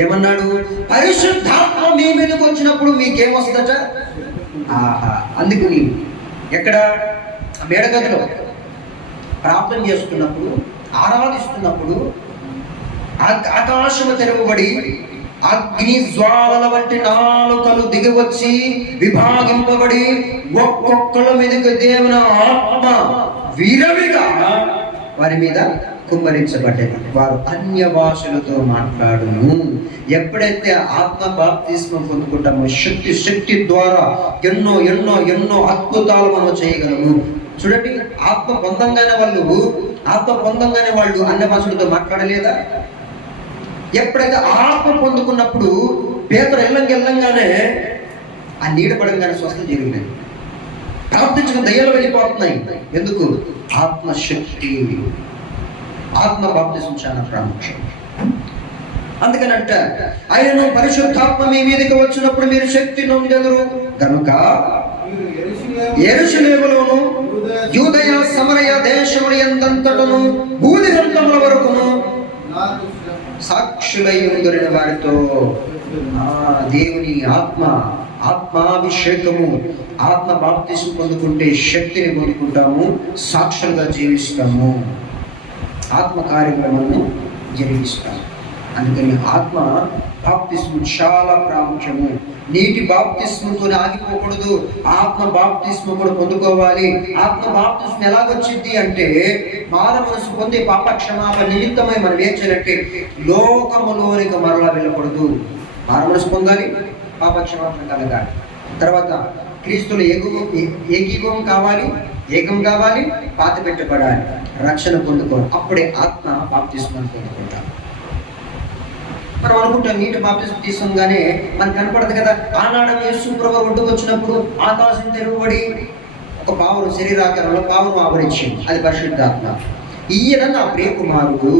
ఏమన్నాడు? పరిశుద్ధాత్మ మీ మీదకి వచ్చినప్పుడు మీకేమొస్తుందట? ఆహా. అందుకని ఎక్కడ మేడగదిలో ప్రార్థన చేస్తున్నప్పుడు, ఆరాధిస్తున్నప్పుడు ఆకాశము తెరవబడి అగ్ని జ్వాలల వంటి నాలుకలు దిగివచ్చి విభాగింపబడి ఒక్కొక్కల మీదకి దేవుని ఆత్మ విరవిగా వారి మీద కుమ్మరించబడ్డది. వారు అన్య భాషలతో మాట్లాడును. ఎప్పుడైతే ఆత్మ బాప్తిస్మం పొందుకుంటామో శక్తి ద్వారా ఎన్నో ఎన్నో ఎన్నో అద్భుతాలు మనం చేయగలము. చూడండి, ఆత్మ పొందంగానే వాళ్ళు అన్య భాషలతో మాట్లాడలేదా? ఎప్పుడైతే ఆత్మ పొందుకున్నప్పుడు పేతురు ఎల్లంగానే ఆ నీడ పడంగానే స్వస్థత జరిగినాయి. ప్రార్థించిన దయ్యాలు వెళ్ళిపోతున్నాయి. ఎందుకు? ఆత్మశక్తి, ఆత్మ బాప్తిసం చాలా ప్రాముఖ్యం. అందుకనంట ఆయనను పరిశుద్ధాత్మ మీ మీదకి వచ్చినప్పుడు మీరు శక్తి నొందెదరు కనుక యెరూషలేములోను యూదయ సమరయ దేశముల యందంతటను భూదిగంతముల వరకును సాక్షులై ఉందరిన వారితో దేవుని ఆత్మాభిషేకము, ఆత్మ బాప్తిసం పొందుకుంటే శక్తిని పొందుకుంటాము, సాక్షులుగా జీవిస్తాము, ఆత్మ కార్యక్రమాలను జరిగిస్తాము. అందుకని ఆత్మ బాప్తిస్ము చాలా ప్రాముఖ్యము. నీటి బాప్తిస్ముతో ఆగిపోకూడదు, ఆత్మ బాప్తిస్ము కూడా పొందుకోవాలి. ఆత్మ బాప్తిస్ము ఎలాగొచ్చింది అంటే మానవ మనసు పొందే పాప క్షమాపణ నిమిత్తమై మనం ఏం చేయాలంటే లోకములోనికి మరలా వెళ్ళకూడదు. మానవ మనసు పొందాలి, పాప క్షమాపణ కలగాలి. తర్వాత క్రీస్తులు ఏకీభవం కావాలి, ఏకం కావాలి, పాత పెట్టబడాలి, రక్షణ పొందుకోవాలి. అప్పుడే ఆత్మ బాప్తిస్మాన్ని పొందుకుంటాం. మనం అనుకుంటాం నీటి బాప్తిసం తీసుకోగానే మనకు కనపడదు కదా. ఆనాడు యేసు ప్రభువు ఒడ్డుకు వచ్చినప్పుడు ఆకాశం తెరవబడి ఒక పావురం శరీరాకారంలో పావురం ఆవరించింది. అది పరిశుద్ధాత్మ. ఈయన నా ప్రియ కుమారుడు.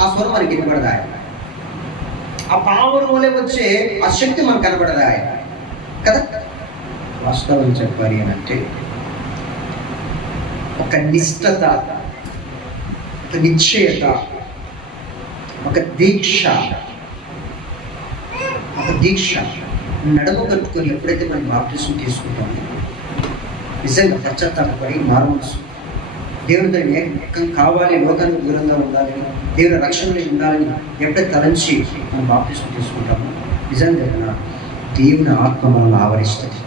ఆ స్వరం మనకి వినపడదా? ఆ పావురం వలె వచ్చే ఆ శక్తి మనకు కనపడదా కదా? వాస్తవం చెప్పాలి అని అంటే ఒక నిష్ఠత, ఒక నిశ్చయత, ఒక దీక్ష నడుము కట్టుకొని ఎప్పుడైతే మనం బాప్తిసం తీసుకుంటామో నిజంగా పశ్చాత్తాపడి మారవలసి దేవునితో ఏకం కావాలి, లోకానికి దూరంగా ఉండాలని, దేవుని రక్షణలో ఉండాలని ఎప్పుడైతే తలంచి మనం బాప్తిసం తీసుకుంటామో నిజంగా దేవుని ఆత్మ మనల్ని ఆవరిస్తుంది.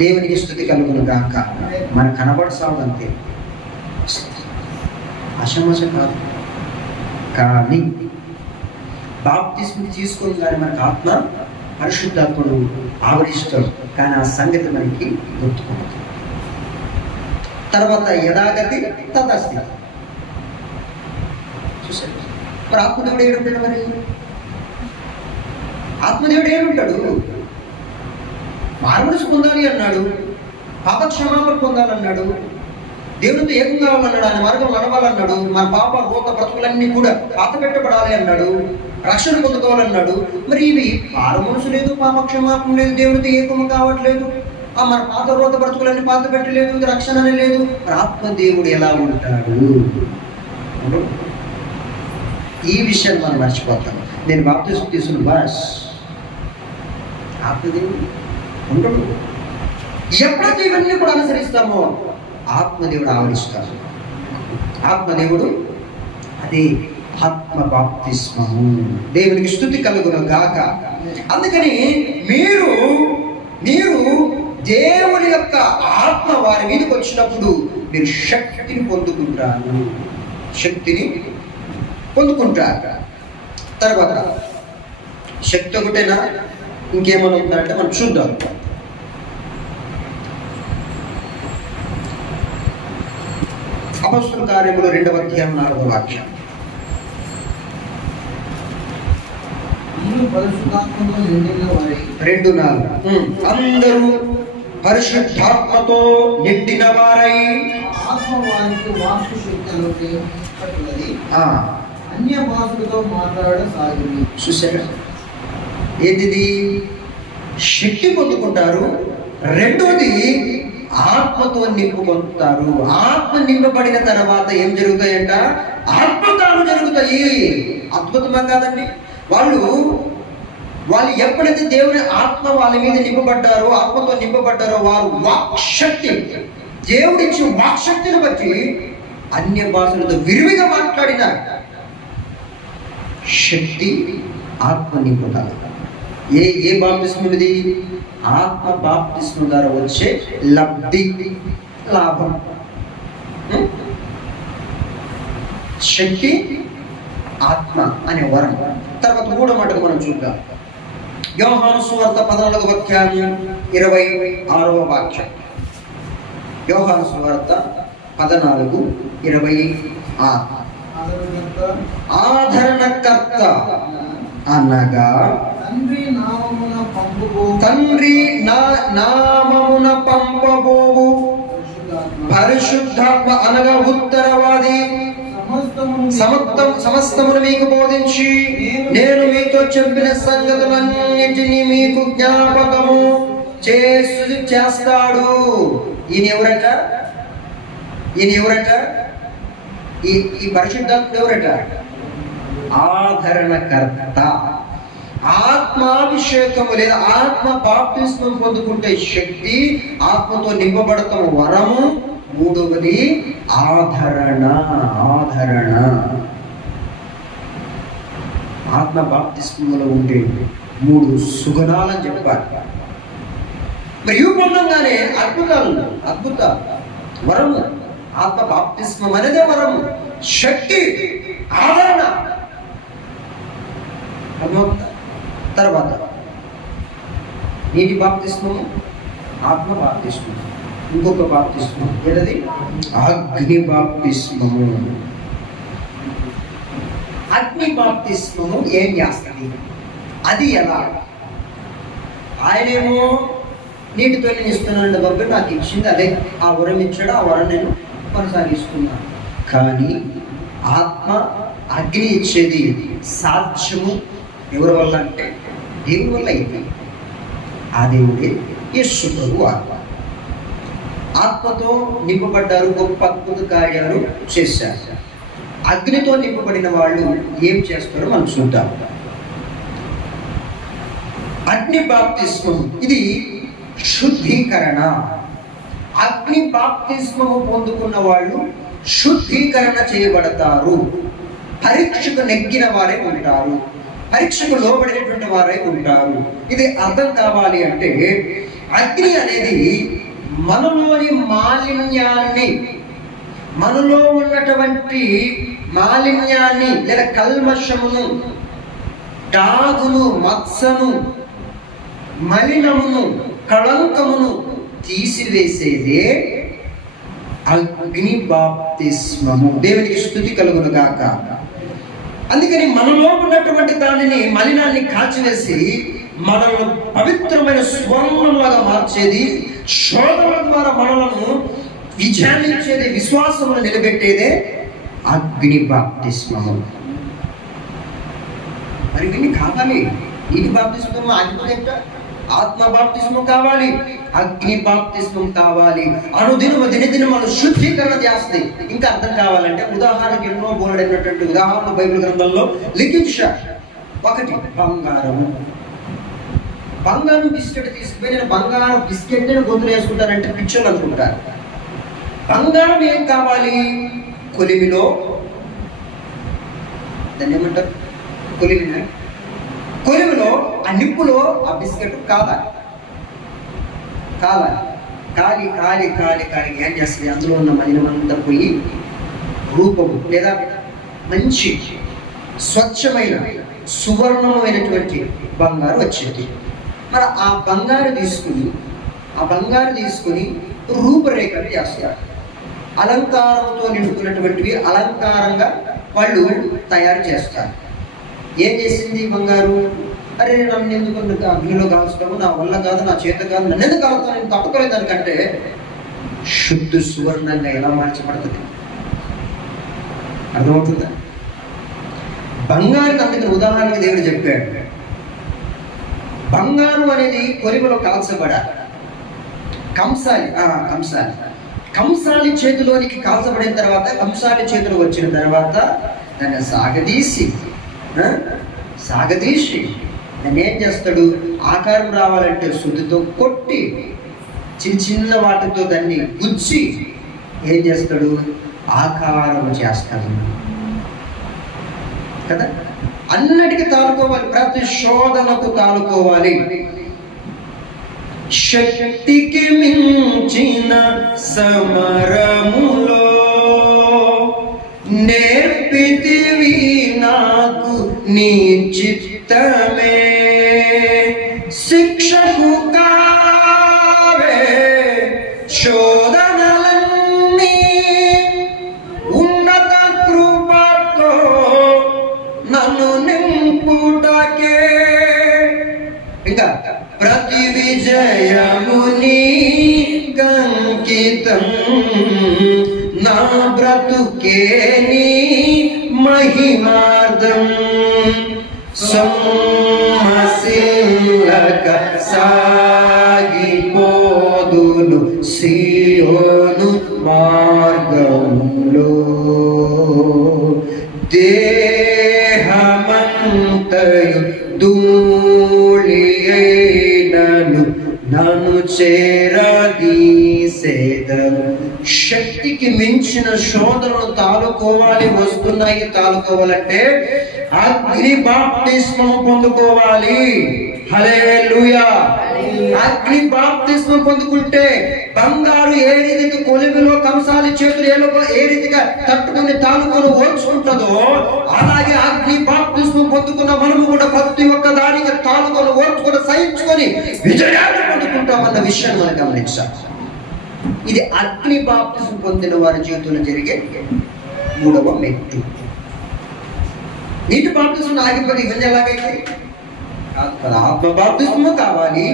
దేవునికి స్తుతి కలుగును గాక. మనకు కనబడసాగుదంతే, అసమస కాదు. కానీ బాప్తిస్మ తీసుకొని కానీ మనకు ఆత్మ పరిశుద్ధాత్మను ఆవరిస్తాడు. కానీ ఆ సంగతి మనకి గుర్తుకోవాలి. తర్వాత యథాగతి తథాస్థితి. చూసారు మరి ఆత్మదేవుడు ఏడుంటాడు? మరి ఆత్మదేవుడు ఏడుంటాడు? మానవుడు పొందాలి అన్నాడు, పాపక్షమాపణ పొందాలన్నాడు, దేవునితో ఏకం కావాలన్నాడు, ఆయన మార్గం నడవాలన్నాడు, మన పాప రోత బ్రతుకులన్నీ కూడా పాత పెట్టబడాలి అన్నాడు, రక్షణ పొందుకోవాలన్నాడు. మరి ఇవి మానమనసు లేదు, పాపక్షమాపణ లేదు, దేవునితో ఏకం కావట్లేదు, మన పాత రోత బ్రతుకులన్నీ పాత పెట్టలేదు, రక్షణ అని లేదు. మరి ఆత్మదేవుడు ఎలా ఉంటాడు? ఈ విషయాన్ని మనం మర్చిపోతాం. నేను బాప్తిసం తీసుకున్న బాస్ ఆత్మదేవుడు ఉండడు. ఎప్పుడైతే ఇవన్నీ కూడా అనుసరిస్తామో ఆత్మదేవుడు ఆవరిస్తాడు. ఆత్మదేవుడు అదే ఆత్మ బాప్తిస్మము. దేవునికి స్తుతి కలుగును గాక. అందుకని మీరు దేవుని యొక్క ఆత్మ వారి మీదకి వచ్చినప్పుడు మీరు శక్తిని పొందుకుంటారు. తర్వాత శక్తి ఒకటేనా, ఇంకేమైనా ఉందంటే మనం చూద్దాం. అపొస్తలుల కార్యములు 2వ అధ్యాయం 4వ వాక్యం. పరిశుద్ధాత్మతో నిండిన వారై 2:4 అందరూ పరిశుద్ధాత్మతో నిండిన వారై ఆత్మ వారికి వాక్కు శక్తి అనుగ్రహించున్నది. ఆ అన్య భాషలతో మాట్లాడసాగింది. చూసారా, ఏది శక్తి పొందుకుంటారు. రెండోది ఆత్మతో నింపు పొందుతారు. ఆత్మ నింపబడిన తర్వాత ఏం జరుగుతాయంట? అద్భుతాలు జరుగుతాయి. అద్భుతమా కాదండి? వాళ్ళు ఎప్పుడైతే దేవుని ఆత్మ వాళ్ళ మీద నింపబడ్డారో, ఆత్మతో నింపబడ్డారో, వారు వాక్శక్తి, దేవుడిచ్చి వాక్శక్తిని బట్టి అన్య భాషలతో విరివిగా మాట్లాడిన శక్తి ఆత్మ నింపుతారు. ఏ బాప్తిస్మం ఇది? ఆత్మ బాప్తిస్మం ద్వారా వచ్చే లబ్ధి, లాభం. శక్తి, ఆత్మ అనే వరం. తర్వాత 3వ మాటకు మనం చూద్దాం. యోహాను సువార్త 14వ అధ్యాయం 26వ వాక్యం. యోహాను సువార్త 14:26. ఆదరణకర్త అనగా తండ్రి నామమున పంపబోవు పరిశుద్ధాత్మ అనగా ఉత్తరవాది సమస్తమును మీకు బోధించి నేను మీతో చెప్పిన సంగతులన్నింటినీ మీకు జ్ఞాపకము చేస్తాడు. ఈయన ఎవరట? ఈ పరిశుద్ధాత్మ ఎవరట? ఆదరణకర్త. ఆత్మాభిషేకము లేదా ఆత్మ బాప్తిస్మం పొందుకుంటే శక్తి, ఆత్మతో నింపబడతాం వరము. 3వది ఆదరణ. ఆత్మ బాప్తిస్మంలో ఉంటే 3 సుగుణాలని చెప్పాలి. మరి ఇవి పొందంగానే అద్భుత వరము. ఆత్మ బాప్తిస్మం అనేదే వరము, శక్తి, ఆదరణ. తర్వాత నీటి బాప్తిస్మము, ఆత్మ బాప్తిస్మము, ఇంకొక బాప్తిస్మం ఏదది? అగ్ని బాప్తిస్మము. అగ్ని బాప్తిస్మము ఏం చేస్తుంది? అది ఎలా? ఆయనేమో నీటితో నేను ఇస్తున్నాను బాబు, నాకు ఇచ్చింది అదే, ఆ వరం ఇచ్చాడు, ఆ వరం నేను కొనసాగిస్తున్నాను. కానీ ఆత్మ, అగ్ని ఇచ్చేది సాధ్యము ఎవరి వల్ల అంటే దేవుని వల్ల అయితే. ఆ దేవుడే యేసు ప్రభువు. ఆత్మతో నింపబడ్డారు, గొప్ప అద్భుత కార్యాలు చేశారు. అగ్నితో నింపబడిన వాళ్ళు ఏం చేస్తారో మనం చూద్దాం. అగ్ని బాప్తిస్మం ఇది శుద్ధీకరణ. అగ్ని బాప్తిస్మము పొందుకున్న వాళ్ళు శుద్ధీకరణ చేయబడతారు. పరీక్షకు నెగ్గిన వారే ఉంటారు, పరీక్షకు లోబడినటువంటి వారే ఉంటారు. ఇది అర్థం కావాలి అంటే అగ్ని అనేది మనలోని మాలిన్యాన్ని, మనలో ఉన్నటువంటి మాలిన్యాన్ని లేదా కల్మషమును, డాగును, మత్సను, మలినమును, కళంకమును తీసివేసేదే అగ్ని బాప్తిస్మము. దేవునికి స్తుతి కలుగును గాక. అందుకని మనలో ఉన్నటువంటి దానిని, మలినాన్ని కాల్చివేసి మనల్ని పవిత్రమైన స్వర్ణంలాగా మార్చేది, శోధనల ద్వారా మనలను విజయాన్నిచ్చేది, విశ్వాసమును నిలబెట్టేదే అగ్ని బాప్తిస్మము. మరి ఇవన్నీ కావాలి. నీటి బాప్తిస్మము ఆగిపోయేట, ఆత్మ బాప్తిస్మం కావాలి, అగ్ని బాప్తిస్మం కావాలి. దినదిన మనం శుద్ధీకరణ చేస్తుంది. ఇంకా అర్థం కావాలంటే ఉదాహరణకు ఎన్నో బోలెడైనటువంటి ఉదాహరణ బైబిల్ గ్రంథంలో లిఖించారు. ఒకటి బంగారము. బంగారం బిస్కెట్ తీసుకుపోయి నేను బంగారం బిస్కెట్ నేను గొంతులు వేసుకుంటానంటే పిక్చర్లు అనుకుంటారు. బంగారం ఏం కావాలి? కొలిమిలో దాన్ని ఏమంటారు? కొలిమిలో ఆ నిప్పులో ఆ బిస్కెట్ కాలి ఏం చేస్తుంది? అందులో ఉన్న మలినమంతా పోయి రూపము లేదా మంచి స్వచ్ఛమైన సువర్ణమైనటువంటి బంగారు వచ్చింది. మరి ఆ బంగారు తీసుకుని రూపురేఖలు చేస్తారు. అలంకారంతో నిండుకున్నటువంటివి అలంకారంగా వాళ్ళు తయారు చేస్తారు. ఏం చేసింది బంగారు? అరే నన్ను ఎందుకు అగ్నిలో కాల్చుతాము, నా వల్ల కాదు, నా చేత కాదు, నన్ను ఎందుకు కాలుతాను, నేను తప్పుకోలేదు దానికంటే శుద్ధ సువర్ణంగా ఎలా మార్చబడుతుంది అర్థమవుతుందా? బంగారుకి అందుకని ఉదాహరణకి దేవుడు చెప్పాడు, బంగారు అనేది కొలిమిలో కాల్చబడాలి. కంసాలి చేతిలోనికి కాల్చబడిన తర్వాత, కంసాలి చేతిలో వచ్చిన తర్వాత దాన్ని సాగదీసి దాన్ని ఏం చేస్తాడు, ఆకారం రావాలంటే శుద్ధితో కొట్టి చిన్న వాటితో దాన్ని గుచ్చి ఏం చేస్తాడు, ఆకారం చేస్తాడు కదా. అన్నిటికీ తాలుకోవాలి, ప్రతి శోధనకు తాలుకోవాలి. శక్తికి మించిన సమరములో నేర్పితివి నాకు నీ చిత్తమే, శిక్షకు కావే శోధనలన్నీ ఉన్నత కృపతో నన్ను నింపుటకే. ఇంకా ప్రతి విజయముని కంకితం, నా బ్రతుకే నీ మహిమార్థం, సొమ్మసిల్లక సాగిపోదును సియోను మార్గములో, దేహమంతయు ధూళియైనను నన్ను చేరదీసేదను. శక్తికి మించిన శోధనలు తాలుకోవాలి, వస్తున్నాయి. తాలుకోవాలంటే అగ్ని బాప్తిస్మం పొందుకోవాలి. హల్లెలూయా. అగ్ని బాప్తిస్మం పొందుకుంటే బంగారు ఏ రీతిగా కొలిమిలో కంసాలి చేతులు ఏ రీతిగా తట్టుకుని తాలుకొని ఓర్చుకుంటుందో, అలాగే అగ్ని బాప్తిస్మం పొందుకున్న మనము కూడా ప్రతి ఒక్క దానికి తాలుకొని ఓర్చుకొని సహించుకొని విజయాన్ని పొందుకుంటామన్న విషయాన్ని మనం గమనించాలి. ఇది అగ్ని బాప్తిస్మం పొందిన వారి జీవితంలో జరిగే 3వ మెట్టు. నీటి బాప్తిస్మం ఆగిపోయి ఇవన్నీ ఎలాగైతే ఆత్మ బాప్తిస్మము కావాలి,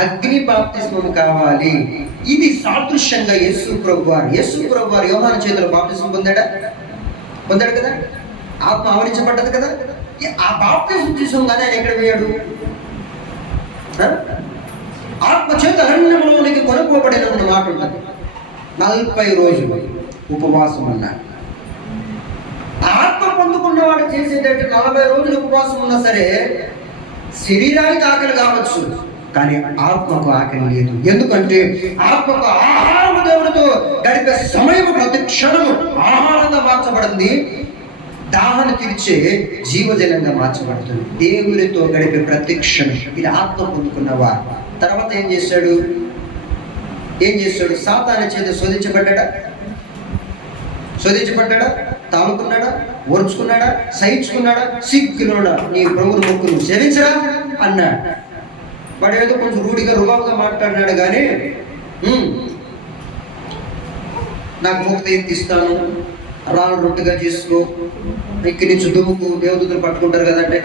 అగ్ని బాప్తిస్మము కావాలి. ఇది సాదృశ్యంగా యేసు ప్రభువారు యోహాను చేతుల బాప్తిస్మం పొందాడు కదా, ఆత్మ ఆవరించబడ్డది కదా. ఆ బాప్తిస్మం తీసుకోగానే ఆయన ఎక్కడ పోయాడు? ఆత్మ చేత అరణ్యంలోనికి కొనుక్కోబడిన మాట ఉంటుంది. 40 రోజులు ఉపవాసం అన్నాడు. ఆత్మ పొందుకున్నవాడు చేసేటట్టు 40 రోజులు ఉపవాసం ఉన్నా సరే శరీరానికి ఆకలి కావచ్చు, కానీ ఆత్మకు ఆకలి లేదు. ఎందుకంటే ఆత్మకు ఆహారము దేవుడితో గడిపే సమయం ప్రతి క్షణము ఆహారంగా మార్చబడింది, దాహాన్ని తీర్చే జీవజలంగా మార్చబడుతుంది. దేవుడితో గడిపే ప్రతి క్షణం ఇది ఆత్మ పొందుకున్నవా. తర్వాత ఏం చేశాడు? సాతాను చేత శోధించబడ్డా, తాలుకున్నాడా, ఓర్చుకున్నాడా, సహించుకున్నాడా, సిగ్గులోడా నీ ప్రభువుని మొక్కును సేవించరా అన్నాడు. వాడు ఏదో కొంచెం రూఢిగా రుబాబుగా మాట్లాడినాడు, కానీ నాకు మొక్కు ఏం తీస్తాను, రాను రొట్టెగా చేసుకో, ఇక్కడి నుంచి దుమ్ముకు దేవదూతలు పట్టుకుంటారు కదంటే,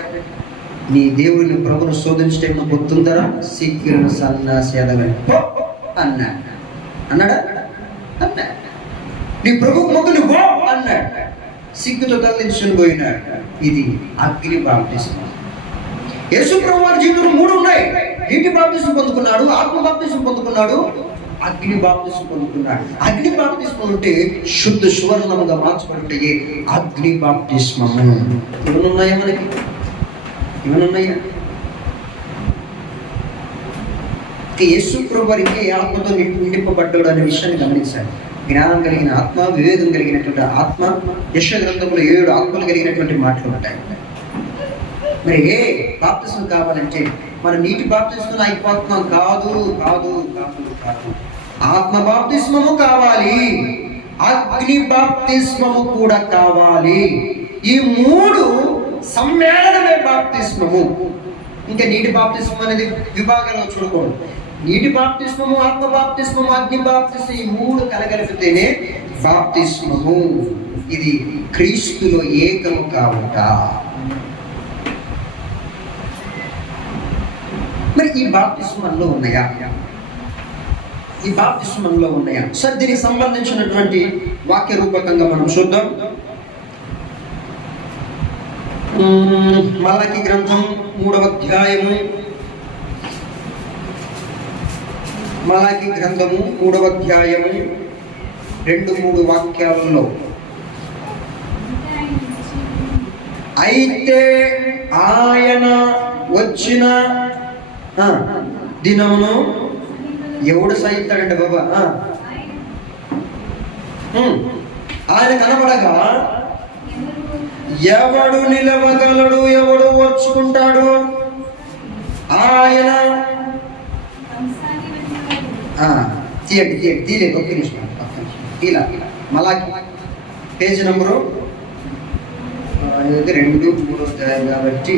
నీ దేవుడిని ప్రభును శోధించడం గుర్తుందరా, సిగ్గులను సన్నాసి ఎదగని అన్నాడా? నీ ప్రభు మొక్కుని పో అన్నాడు. సిగ్గుతో తరలించుకొని పోయినాడు. ఇది అగ్ని బాప్తిస్మం. యేసు ప్రభు వారి జీవితంలో 3 ఉన్నాయి. నీటి బాప్తిస్మం పొందుకున్నాడు, ఆత్మ బాప్తిస్మం పొందుకున్నాడు, అగ్ని బాప్తిస్మం పొందుకున్నాడు. అగ్ని బాప్తిస్మం అంటే శుద్ధ సువర్ణముగా మార్చబడితే అగ్ని బాప్తిస్మము. ఇవన్నున్నాయా మనకి? ఇవన్నున్నాయా? యేసు ప్రభు వారు ఇంకే ఆత్మతో నింపబడ్డాడు అనే విషయాన్ని గమనించాలి. జ్ఞానం కలిగిన ఆత్మ, వివేకం కలిగినటువంటి ఆత్మ, యెషయా గ్రంథంలో 7 ఆత్మలు కలిగినటువంటి మాటలు ఉంటాయి. మరి ఏ బాప్తిస్మం కావాలంటే మనం నీటి బాప్తిస్మం అయిపోతున్నాం కాదు. ఆత్మ బాప్తిస్మము కావాలి, అగ్ని బాప్తిస్మము కూడా కావాలి. ఈ 3 సమ్మేళనమే బాప్తిస్మము. ఇంకా నీటి బాప్తిస్మం అనేది విభాగంలో చూడకూడదు. నీటి బాప్తిస్మము, ఆత్మ బాప్తిస్మము, అగ్ని బాప్తిస్మం, ఈ 3 కలగలిపితేనే బాప్తిస్మము. ఇది క్రీస్తులో ఏకము కావుట. మరి ఈ బాప్తిస్మం మనలో ఉన్నాయా? ఈ బాప్తిస్మం మనలో ఉన్నాయా? సరే, దీనికి సంబంధించినటువంటి వాక్య రూపకంగా మనం చూద్దాం. మలాకి గ్రంథం 3వ అధ్యాయము, మలాకి గ్రంథము 3వ అధ్యాయము 2-3 వాక్యాలలో, అయితే ఆయన వచ్చిన దినమును ఎవడు సహిస్తాడంటే బాబా, ఆయన కనబడగా ఎవడు నిలవగలడు, ఎవడు ఓర్చుకుంటాడు? ఆయన తీయలేదు ఒక్క నిమిషం ఇలా మలాకి పేజీ నంబరు 2-3 కాబట్టి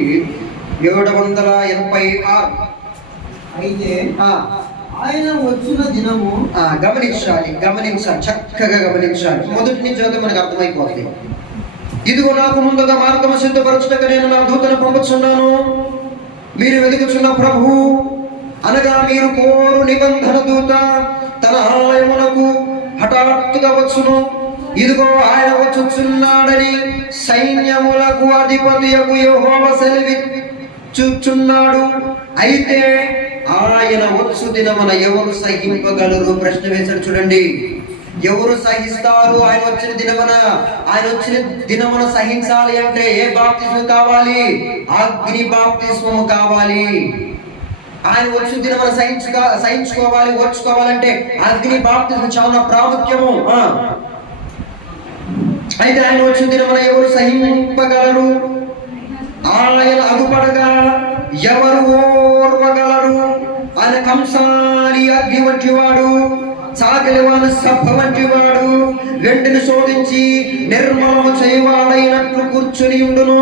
786. అయితే ఆయన వచ్చిన దినము, గమనించాలి, చక్కగా గమనించాలి. మొదటి నుంచి చదివితే మనకు అర్థమైపోతుంది. ఇదిగో నాకు ముందుగా మార్గము సిద్ధపరచుటకు నేను నా దూతను పంపుచున్నాను. మీరు వెతుకుచున్న ప్రభు అనగా మీరు కోరు నిబంధన దూత తన ఆలయమునకు హఠాత్తుగా వచ్చును. ఇదిగో ఆయన వచ్చుచున్నాడని సైన్యములకు అధిపతియగు యెహోవా సెలవిచ్చుచున్నాడు. అయితే ఆయన వచ్చు దినమున ఎవరు సహింపగలరు? ప్రశ్న వేశాడు చూడండి. ఎవరు సహిస్తారు? ఆయన వచ్చిన దినమున సహించాలి అంటే ఏ బాప్తిస్మం కావాలి? అగ్ని బాప్తిస్మము కావాలి. ఆయన వచ్చిన దినమున సహించుకోవాలి, ఓర్చుకోవాలంటే అగ్ని బాప్తిస్మం చాలా ప్రాముఖ్యము. అయితే ఆయన వచ్చిన దినమున ఎవరు సహింపగలరు? ఆయన అగుపడగా ఎవరు ఓర్వగలరు? ఆయన కంసాలి అగ్ని వంటి వాడు, సాగలివాన సభ వంటి వాడు, వెండిని శోధించి నిర్మలము చేయవాడైనట్లు కూర్చుని ఉండును.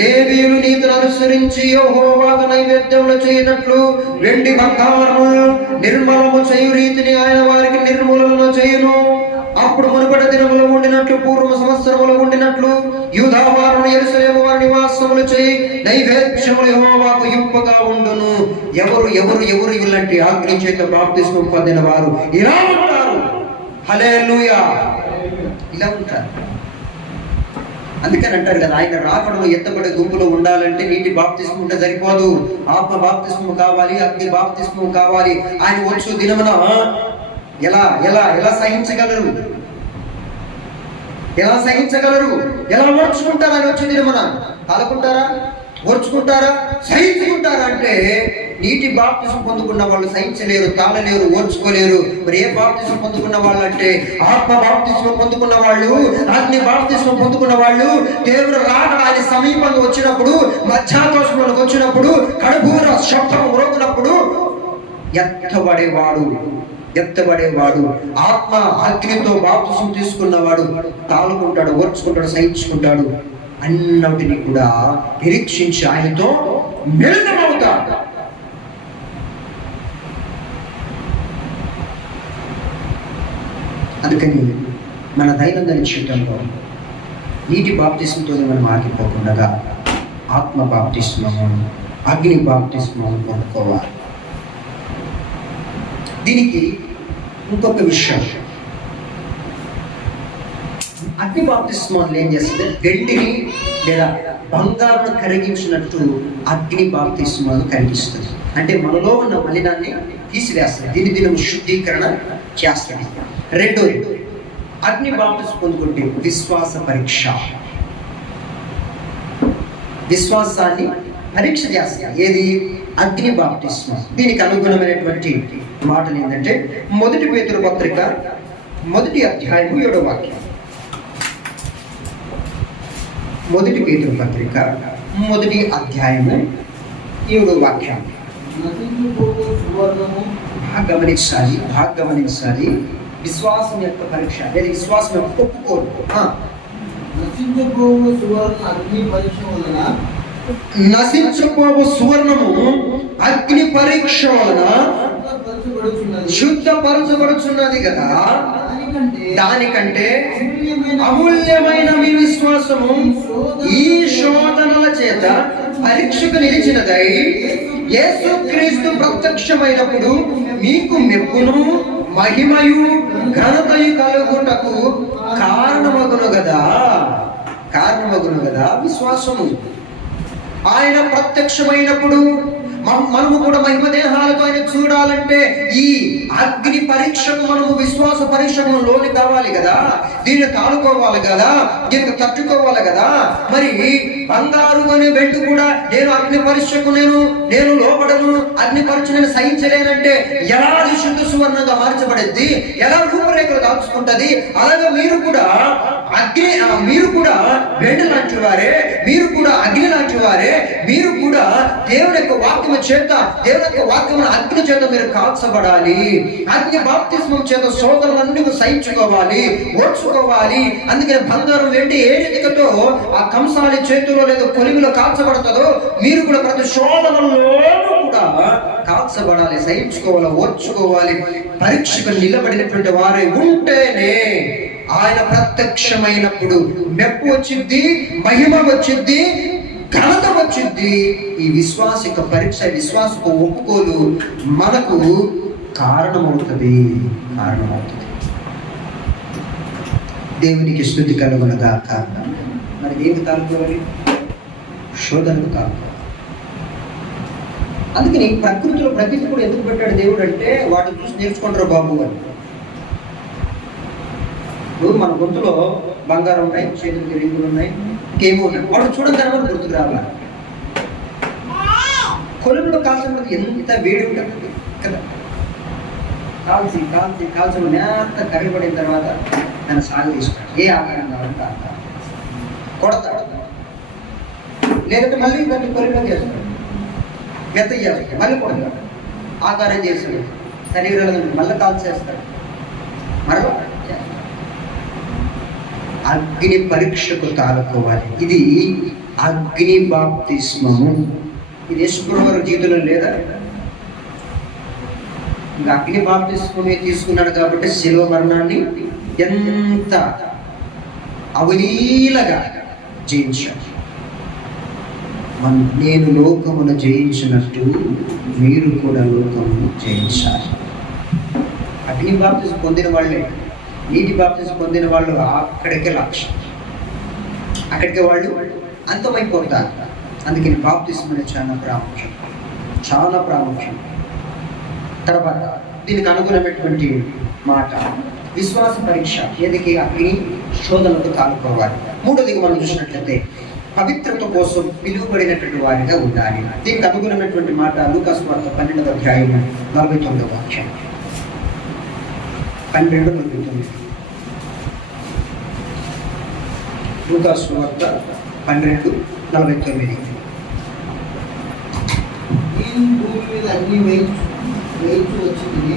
లేవీయులు నీతిని అనుసరించి యెహోవాకు నైవేద్యములు చేయనట్లు వెండి బంగారము నిర్మలము చేయు రీతిని ఆయన వారికి నిర్మూలన చేయును. అప్పుడు మునుపటి దినములో ఉండినట్లు, పూర్వ సంవత్సరములో ఉండినట్లు యూదా వారును యెరూషలేము వారి నివాసములు చేయి నైవేద్యములు యెహోవాకు ఇంపగా ఉండును. ఎవరు ఎవరు ఎవరు ఇలాంటి అగ్ని చేత బాప్తిస్మం పొందిన వారు ఇలా ఉంటారు. హల్లెలూయా, ఇలా ఉంటారు. అందుకని అంటారు కదా, ఆయన రాకడలో ఎత్తబడే గుంపులో ఉండాలంటే నీటి బాప్తిస్మం ఉంటే సరిపోదు, ఆత్మ బాప్తిస్మం కావాలి, అగ్ని బాప్తిస్మం కావాలి. ఆయన వచ్చు దినమున ఎలా ఎలా ఎలా సహించగలరు? ఎలా సహించగలరు? ఎలా ఓర్చుకుంటారు? ఆయన వచ్చే దినమున కాలకుంటారా? ఓర్చుకుంటారా? సహించుకుంటారా? అంటే నీటి బాప్తిస్మం పొందుకున్న వాళ్ళు సహించలేరు, తాళలేరు, ఓర్చుకోలేరు. మరి ఏ బాప్తిస్మం పొందుకున్న వాళ్ళు అంటే ఆత్మ బాప్తిస్మం పొందుకున్న వాళ్ళు, అగ్ని బాప్తిస్మం పొందుకున్న వాళ్ళు దేవుడు రాకడ ఆయన సమీపంగా వచ్చినప్పుడు, మధ్యాతోషంలోకి వచ్చినప్పుడు, కడుపూర శబ్దం ఉరకున్నప్పుడు ఎత్తబడేవాడు, ఆత్మ అగ్నితో బాప్తిస్మం తీసుకున్నవాడు తాళుకుంటాడు, ఓర్చుకుంటాడు, సహించుకుంటాడు. అన్నిటినీ కూడా నిరీక్షించి ఆయనతో మిళితమవుతాడు. అందుకని మన దైనందిన జీవితంలో నీటి బాప్తిస్మంతో మనం ఆగిపోకుండా ఆత్మ బాప్తిస్మము, అగ్ని బాప్తిస్మము పొందుకోవాలి. దీనికి ఇంకొక విషయం, అగ్ని బాప్తిస్మం ఏం చేస్తుంది? వెండిని లేదా బంగారును కరిగించినట్టు అగ్ని బాప్తిస్మాలు కరిగిస్తుంది. అంటే మనలో ఉన్న మలినాన్ని తీసివేస్తుంది, దినదినం శుద్ధీకరణ చేస్తుంది. రెండోది, అగ్ని బాప్తిస్మం పొందుకుంటే విశ్వాస పరీక్ష, విశ్వాసాన్ని పరీక్ష చేస్తుంది. ఏది? అగ్ని బాప్తిస్మం. దీనికి అనుగుణమైనటువంటి మాటలు ఏంటంటే 1 పేతురు పత్రిక 1వ అధ్యాయము 7వ వాక్యం. 1 పేతురు పత్రిక 1వ అధ్యాయము 7వ వాక్యం. బాగా గమనించాలి. విశ్వాసం యొక్క పరీక్ష లేదా విశ్వాసం యొక్క ఒప్పుకోలు. నశించబోవు సువర్ణము అగ్ని పరీక్ష వలన శుద్ధపరచబడుచున్నది కదా, దానికంటే అమూల్యమైన మీ విశ్వాసము ఈ శోధనల చేత పరీక్షకు నిలిచినదై యేసుక్రీస్తు ప్రత్యక్షమైనప్పుడు మీకు మెప్పును మహిమయు ఘనతయు కలుగుటకు కారణమగును కదా విశ్వాసము. ఆయన ప్రత్యక్షమైనప్పుడు మనము కూడా మహిమ దేహాలతో ఆయన చూడాలంటే ఈ అగ్ని పరీక్షకు మనము విశ్వాస పరీక్షకు లోని కావాలి కదా, దీన్ని తాలుకోవాలి కదా, దీనికి తట్టుకోవాలి కదా. మరి బంగారు అని వెండి కూడా నేను అగ్ని పరీక్షకు నేను లోపడను, అగ్ని పరీక్ష నేను సహించలేనంటే ఎలా అది శుద్ధ సువర్ణంగా మార్చబడింది, ఎలా రూపురేఖలు దాచుకుంటది. అలాగే మీరు కూడా వెండి లాంటి వారే, మీరు కూడా అగ్ని లాంటి వారే, మీరు కూడా దేవుని యొక్క వాక్యం చేత, దేవుని యొక్క వాక్యం అగ్ని చేత మీరు కాల్చబడాలి. అగ్ని బాప్తిస్మం చేత శోధనలన్నీ సహించుకోవాలి, ఓర్చుకోవాలి. అందుకని బంగారం వెండి ఏ రీతికతో ఆ కంసాలి చేతిలో లేదా కొలిమిలో కాల్చబడుతుందో మీరు కూడా ప్రతి శోధనలో కూడా కాల్చబడాలి, సహించుకోవాలి, ఓర్చుకోవాలి. పరీక్షకు నిలబడినటువంటి వారే ఉంటేనే ఆయన ప్రత్యక్షమైనప్పుడు మెప్పు వచ్చింది, మహిమ వచ్చింది, ఘనత వచ్చింది. ఈ విశ్వాసిక పరీక్ష, విశ్వాసకు ఒప్పుకోలు మనకు కారణమవుతుంది. దేవునికి స్తుతి కలుగునగాక. మరి దేనికి తాలుకోవాలి? శోధనకు తాలుకోవాలి. అందుకని ప్రకృతిలో ప్రకృతి కూడా ఎందుకు పెట్టాడు దేవుడు అంటే వాటిని చూసి నేర్చుకుంటారు బాబు అని. మన గొంతులో బంగారం ఉన్నాయి, చేతులకి రింగులు ఉన్నాయి, ఇంకేమో ఉన్నాయి. వాడు చూడగానే మనం గుర్తుకు రావాలి. కొలుములో కాల్చినప్పుడు ఎంత వేడి ఉంటుంది కదా. కాల్చి నేత కరిగిపడిన తర్వాత దాన్ని సాగు తీసుకుంటాడు. ఏ ఆకారం కావాలంటే ఆకారం కొడతాడు, లేదంటే మళ్ళీ దాన్ని కొలిలో చేస్తాడు, మెత్త చేస్తాడు, మళ్ళీ కొడతాడు, ఆకారం చేస్తాడు, శరీరాలను మళ్ళీ కాల్చేస్తాడు, మరలా అగ్ని పరీక్షకు తాలుకోవాలి. ఇది అగ్ని బాప్తిస్మము. ఇది యేసుప్రభువారి జీవితంలో లేదా? ఇంకా అగ్ని బాప్తిస్మమే తీసుకున్నాడు కాబట్టి శిలువ మరణాన్ని ఎంత అవలీలగా జయించాడు. నేను లోకమును జయించినట్టు మీరు కూడా లోకమును జయించాలి. అగ్ని బాప్తిస్మం పొందిన వాళ్ళే, నీటి బాప్తిస్మం పొందిన వాళ్ళు అక్కడికే లక్ష్యం, అక్కడికే వాళ్ళు అంతమైపోతారు. అందుకని బాప్తిస్మం అనేది చాలా ప్రాముఖ్యం. తర్వాత దీనికి అనుగుణమైనటువంటి మాట విశ్వాస పరీక్ష. ఏదికి? అగ్ని శోధనకు తాలుకోవాలి. మూడోదిగా మనం చూసినట్లయితే పవిత్రత కోసం పిలువబడినటువంటి వారిగా ఉండాలి. దీనికి అనుగుణమైనటువంటి మాట లూకాసు వార్త 12వ అధ్యాయం 49వ వాక్యం. 12:49. లూకాసు వార్త 12:49. నేను భూమి మీద అగ్ని వేయించు వచ్చింది.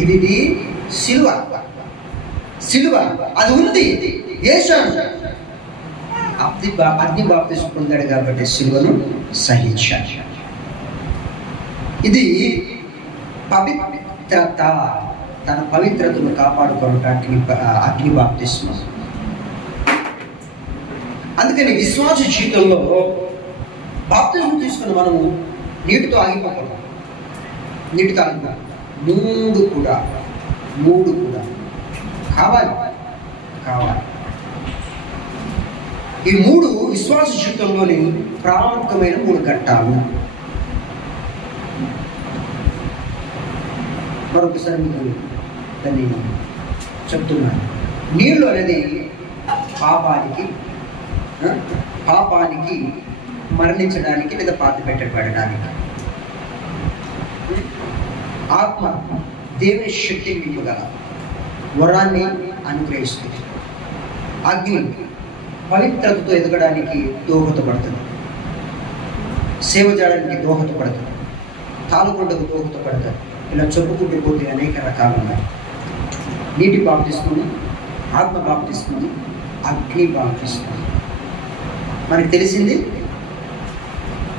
ఇది సిలువ అది ఉంది. అగ్ని బాప్తిస్మం పొందాడు కాబట్టి సిలువను సహించాడు. ఇది పవిత్రత, తన పవిత్రతను కాపాడుకోవడానికి అగ్ని బాప్తిస్మం. అందుకని విశ్వాస జీవితంలో బాప్తిస్మం తీసుకుని మనము నీటితో ఆగిపోతాం. మూడు కూడా కావాలి. ఈ మూడు విశ్వాస జీవితంలోని ప్రాముఖ్యమైన 3 ఘట్టాలు. మరొకసారి మీకు దాన్ని చెప్తున్నాను. నీళ్ళు అనేది పాపానికి మరణించడానికి లేదా పాతి పెట్టబడడానికి. ఆత్మ దేవుని శక్తిని నింపగల వరాన్ని అనుగ్రహిస్తుంది. అగ్ని పవిత్రతతో ఎదగడానికి దోహదపడుతుంది, సేవ చేయడానికి దోహదపడుతుంది, తాలుకొండకు దోహదపడుతుంది. ఇలా చెప్పుకుంటూ పోతే అనేక రకాలు ఉన్నాయి. నీటి బాప్తిస్మం, ఆత్మ బాప్తిస్మం, అగ్ని బాప్తిస్మం. మనకి తెలిసింది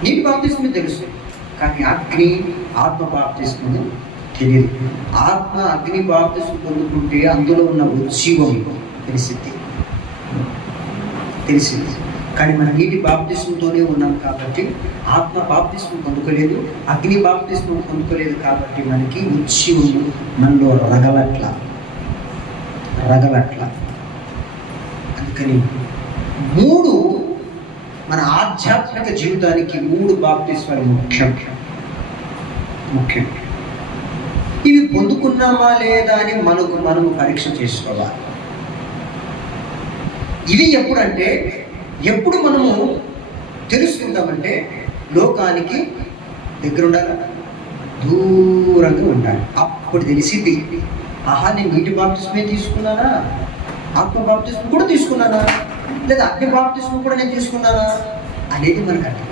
నీటి బాప్తిస్మం తెలుసు, కానీ అగ్ని ఆత్మ బాప్తిస్మం తెలియదు. ఆత్మ అగ్ని బాప్తిస్మం పొందుకుంటే అందులో ఉన్న ఉజ్జీవం తెలిసింది, కానీ మన నీటి బాప్తిస్మంతోనే ఉన్నాం కాబట్టి ఆత్మ బాప్తిస్మం పొందుకోలేదు, అగ్ని బాప్తిస్మం పొందుకోలేదు కాబట్టి మనకి ఉజ్జీవం మనలో రగలట్ల. అందుకని మన ఆధ్యాత్మిక జీవితానికి 3 బాప్తిస్మాలు ముఖ్యం. ఇవి పొందుకున్నామా లేదా అని మనము పరీక్ష చేసుకోవాలి. ఇవి ఎప్పుడు మనము తెలుసుకుంటామంటే లోకానికి దగ్గర ఉండాలి, దూరంగా ఉండాలి. అప్పుడు తెలిసింది, ఆహా నేను నీటి బాప్తిస్మే తీసుకున్నానా, ఆత్మ బాప్తిస్మం కూడా తీసుకున్నానా, లేదా అగ్ని బాప్తిస్మం కూడా నేను తీసుకున్నానా అనేది మనకు అర్థం.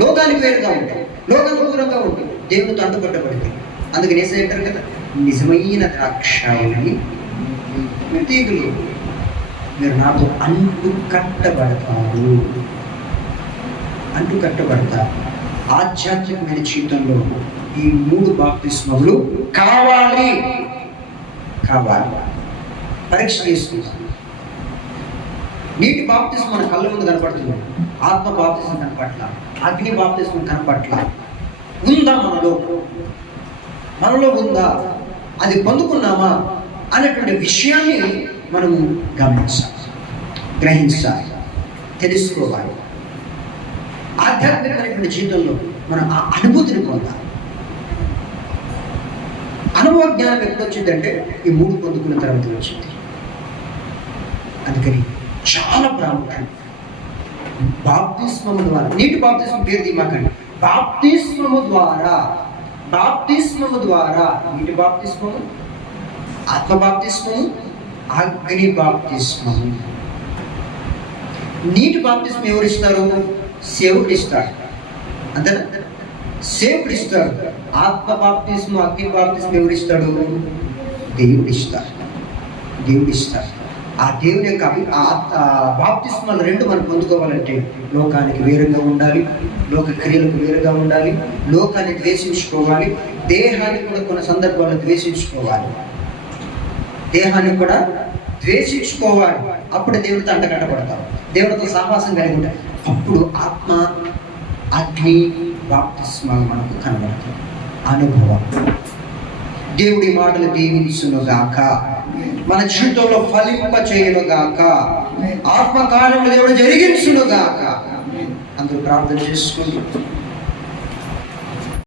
లోకానికి వేరుగా ఉంటాయి, లోకానికి దూరంగా ఉంటాయి, దేవునితో అంటుపట్టబడితే. అందుకని ఏసై అంటారు కదా, నిజమైన ద్రాక్షావళి తీగులు, మీరు నాతో అంటు కట్టబడతారు. ఆధ్యాత్మికమైన జీవితంలో ఈ 3 బాప్తిస్మములు కావాలి. పరీక్ష చేసుకుంటాం. నీటి బాప్తిస్మం మన కళ్ళ ముందు కనపడుతుంది, ఆత్మ బాప్తిస్మం కనపట్ల, అగ్ని బాప్తిస్మం కనపట్ల. ఉందా మనలో ఉందా, అది పొందుకున్నామా అనేటువంటి విషయాన్ని మనము గ్రహించాలి, తెలుసుకోవాలి. ఆధ్యాత్మికమైనటువంటి జీవితంలో మనం ఆ అనుభూతిని పొందాలి. అనుభవ జ్ఞానం ఎప్పుడు వచ్చిందంటే ఈ 3 పొందుకున్న తర్వాత వచ్చింది. అందుకని చాలా ప్రాముఖ్యం. బాప్తిస్మము ద్వారా, నీటి బాప్తిస్మం పేరు తీమాకండి, బాప్తిస్మము ద్వారా నీటి బాప్తిస్మము, ఆత్మ బాప్తిస్మము, అగ్ని బాప్తిస్మము. నీటి బాప్తిస్మం ఎవరు ఇస్తారు? సేవకుడు ఇస్తాడు, అంతేనా? సేవకుడు ఇస్తాడు. ఆత్మ బాప్తిస్మం, అగ్ని బాప్తిస్మం ఎవరు ఇస్తాడు? దేవుడు ఇస్తాడు. ఆ దేవుని యొక్క బాప్తిస్మాలు 2 మనం పొందుకోవాలంటే లోకానికి వేరుగా ఉండాలి, లోక క్రియలకు వేరుగా ఉండాలి, లోకాన్ని ద్వేషించుకోవాలి, దేహాన్ని కూడా కొన్ని సందర్భాల్లో ద్వేషించుకోవాలి. అప్పుడు దేవుడితో అంటకట్టబడతాం, దేవుడితో సహవాసం కలిగి ఉంటాయి. అప్పుడు ఆత్మ అగ్ని బాప్తిస్మాలు మనకు కనబడతాయి. అనుభవం. దేవుడి మాటలు దీవించునుగాక, మన జీవితంలో ఫలింప చేయనుగాక, ఆత్మకార్యములు దేవుడు జరిగించునుగాక. అందరూ ప్రార్థన చేసుకుంటూ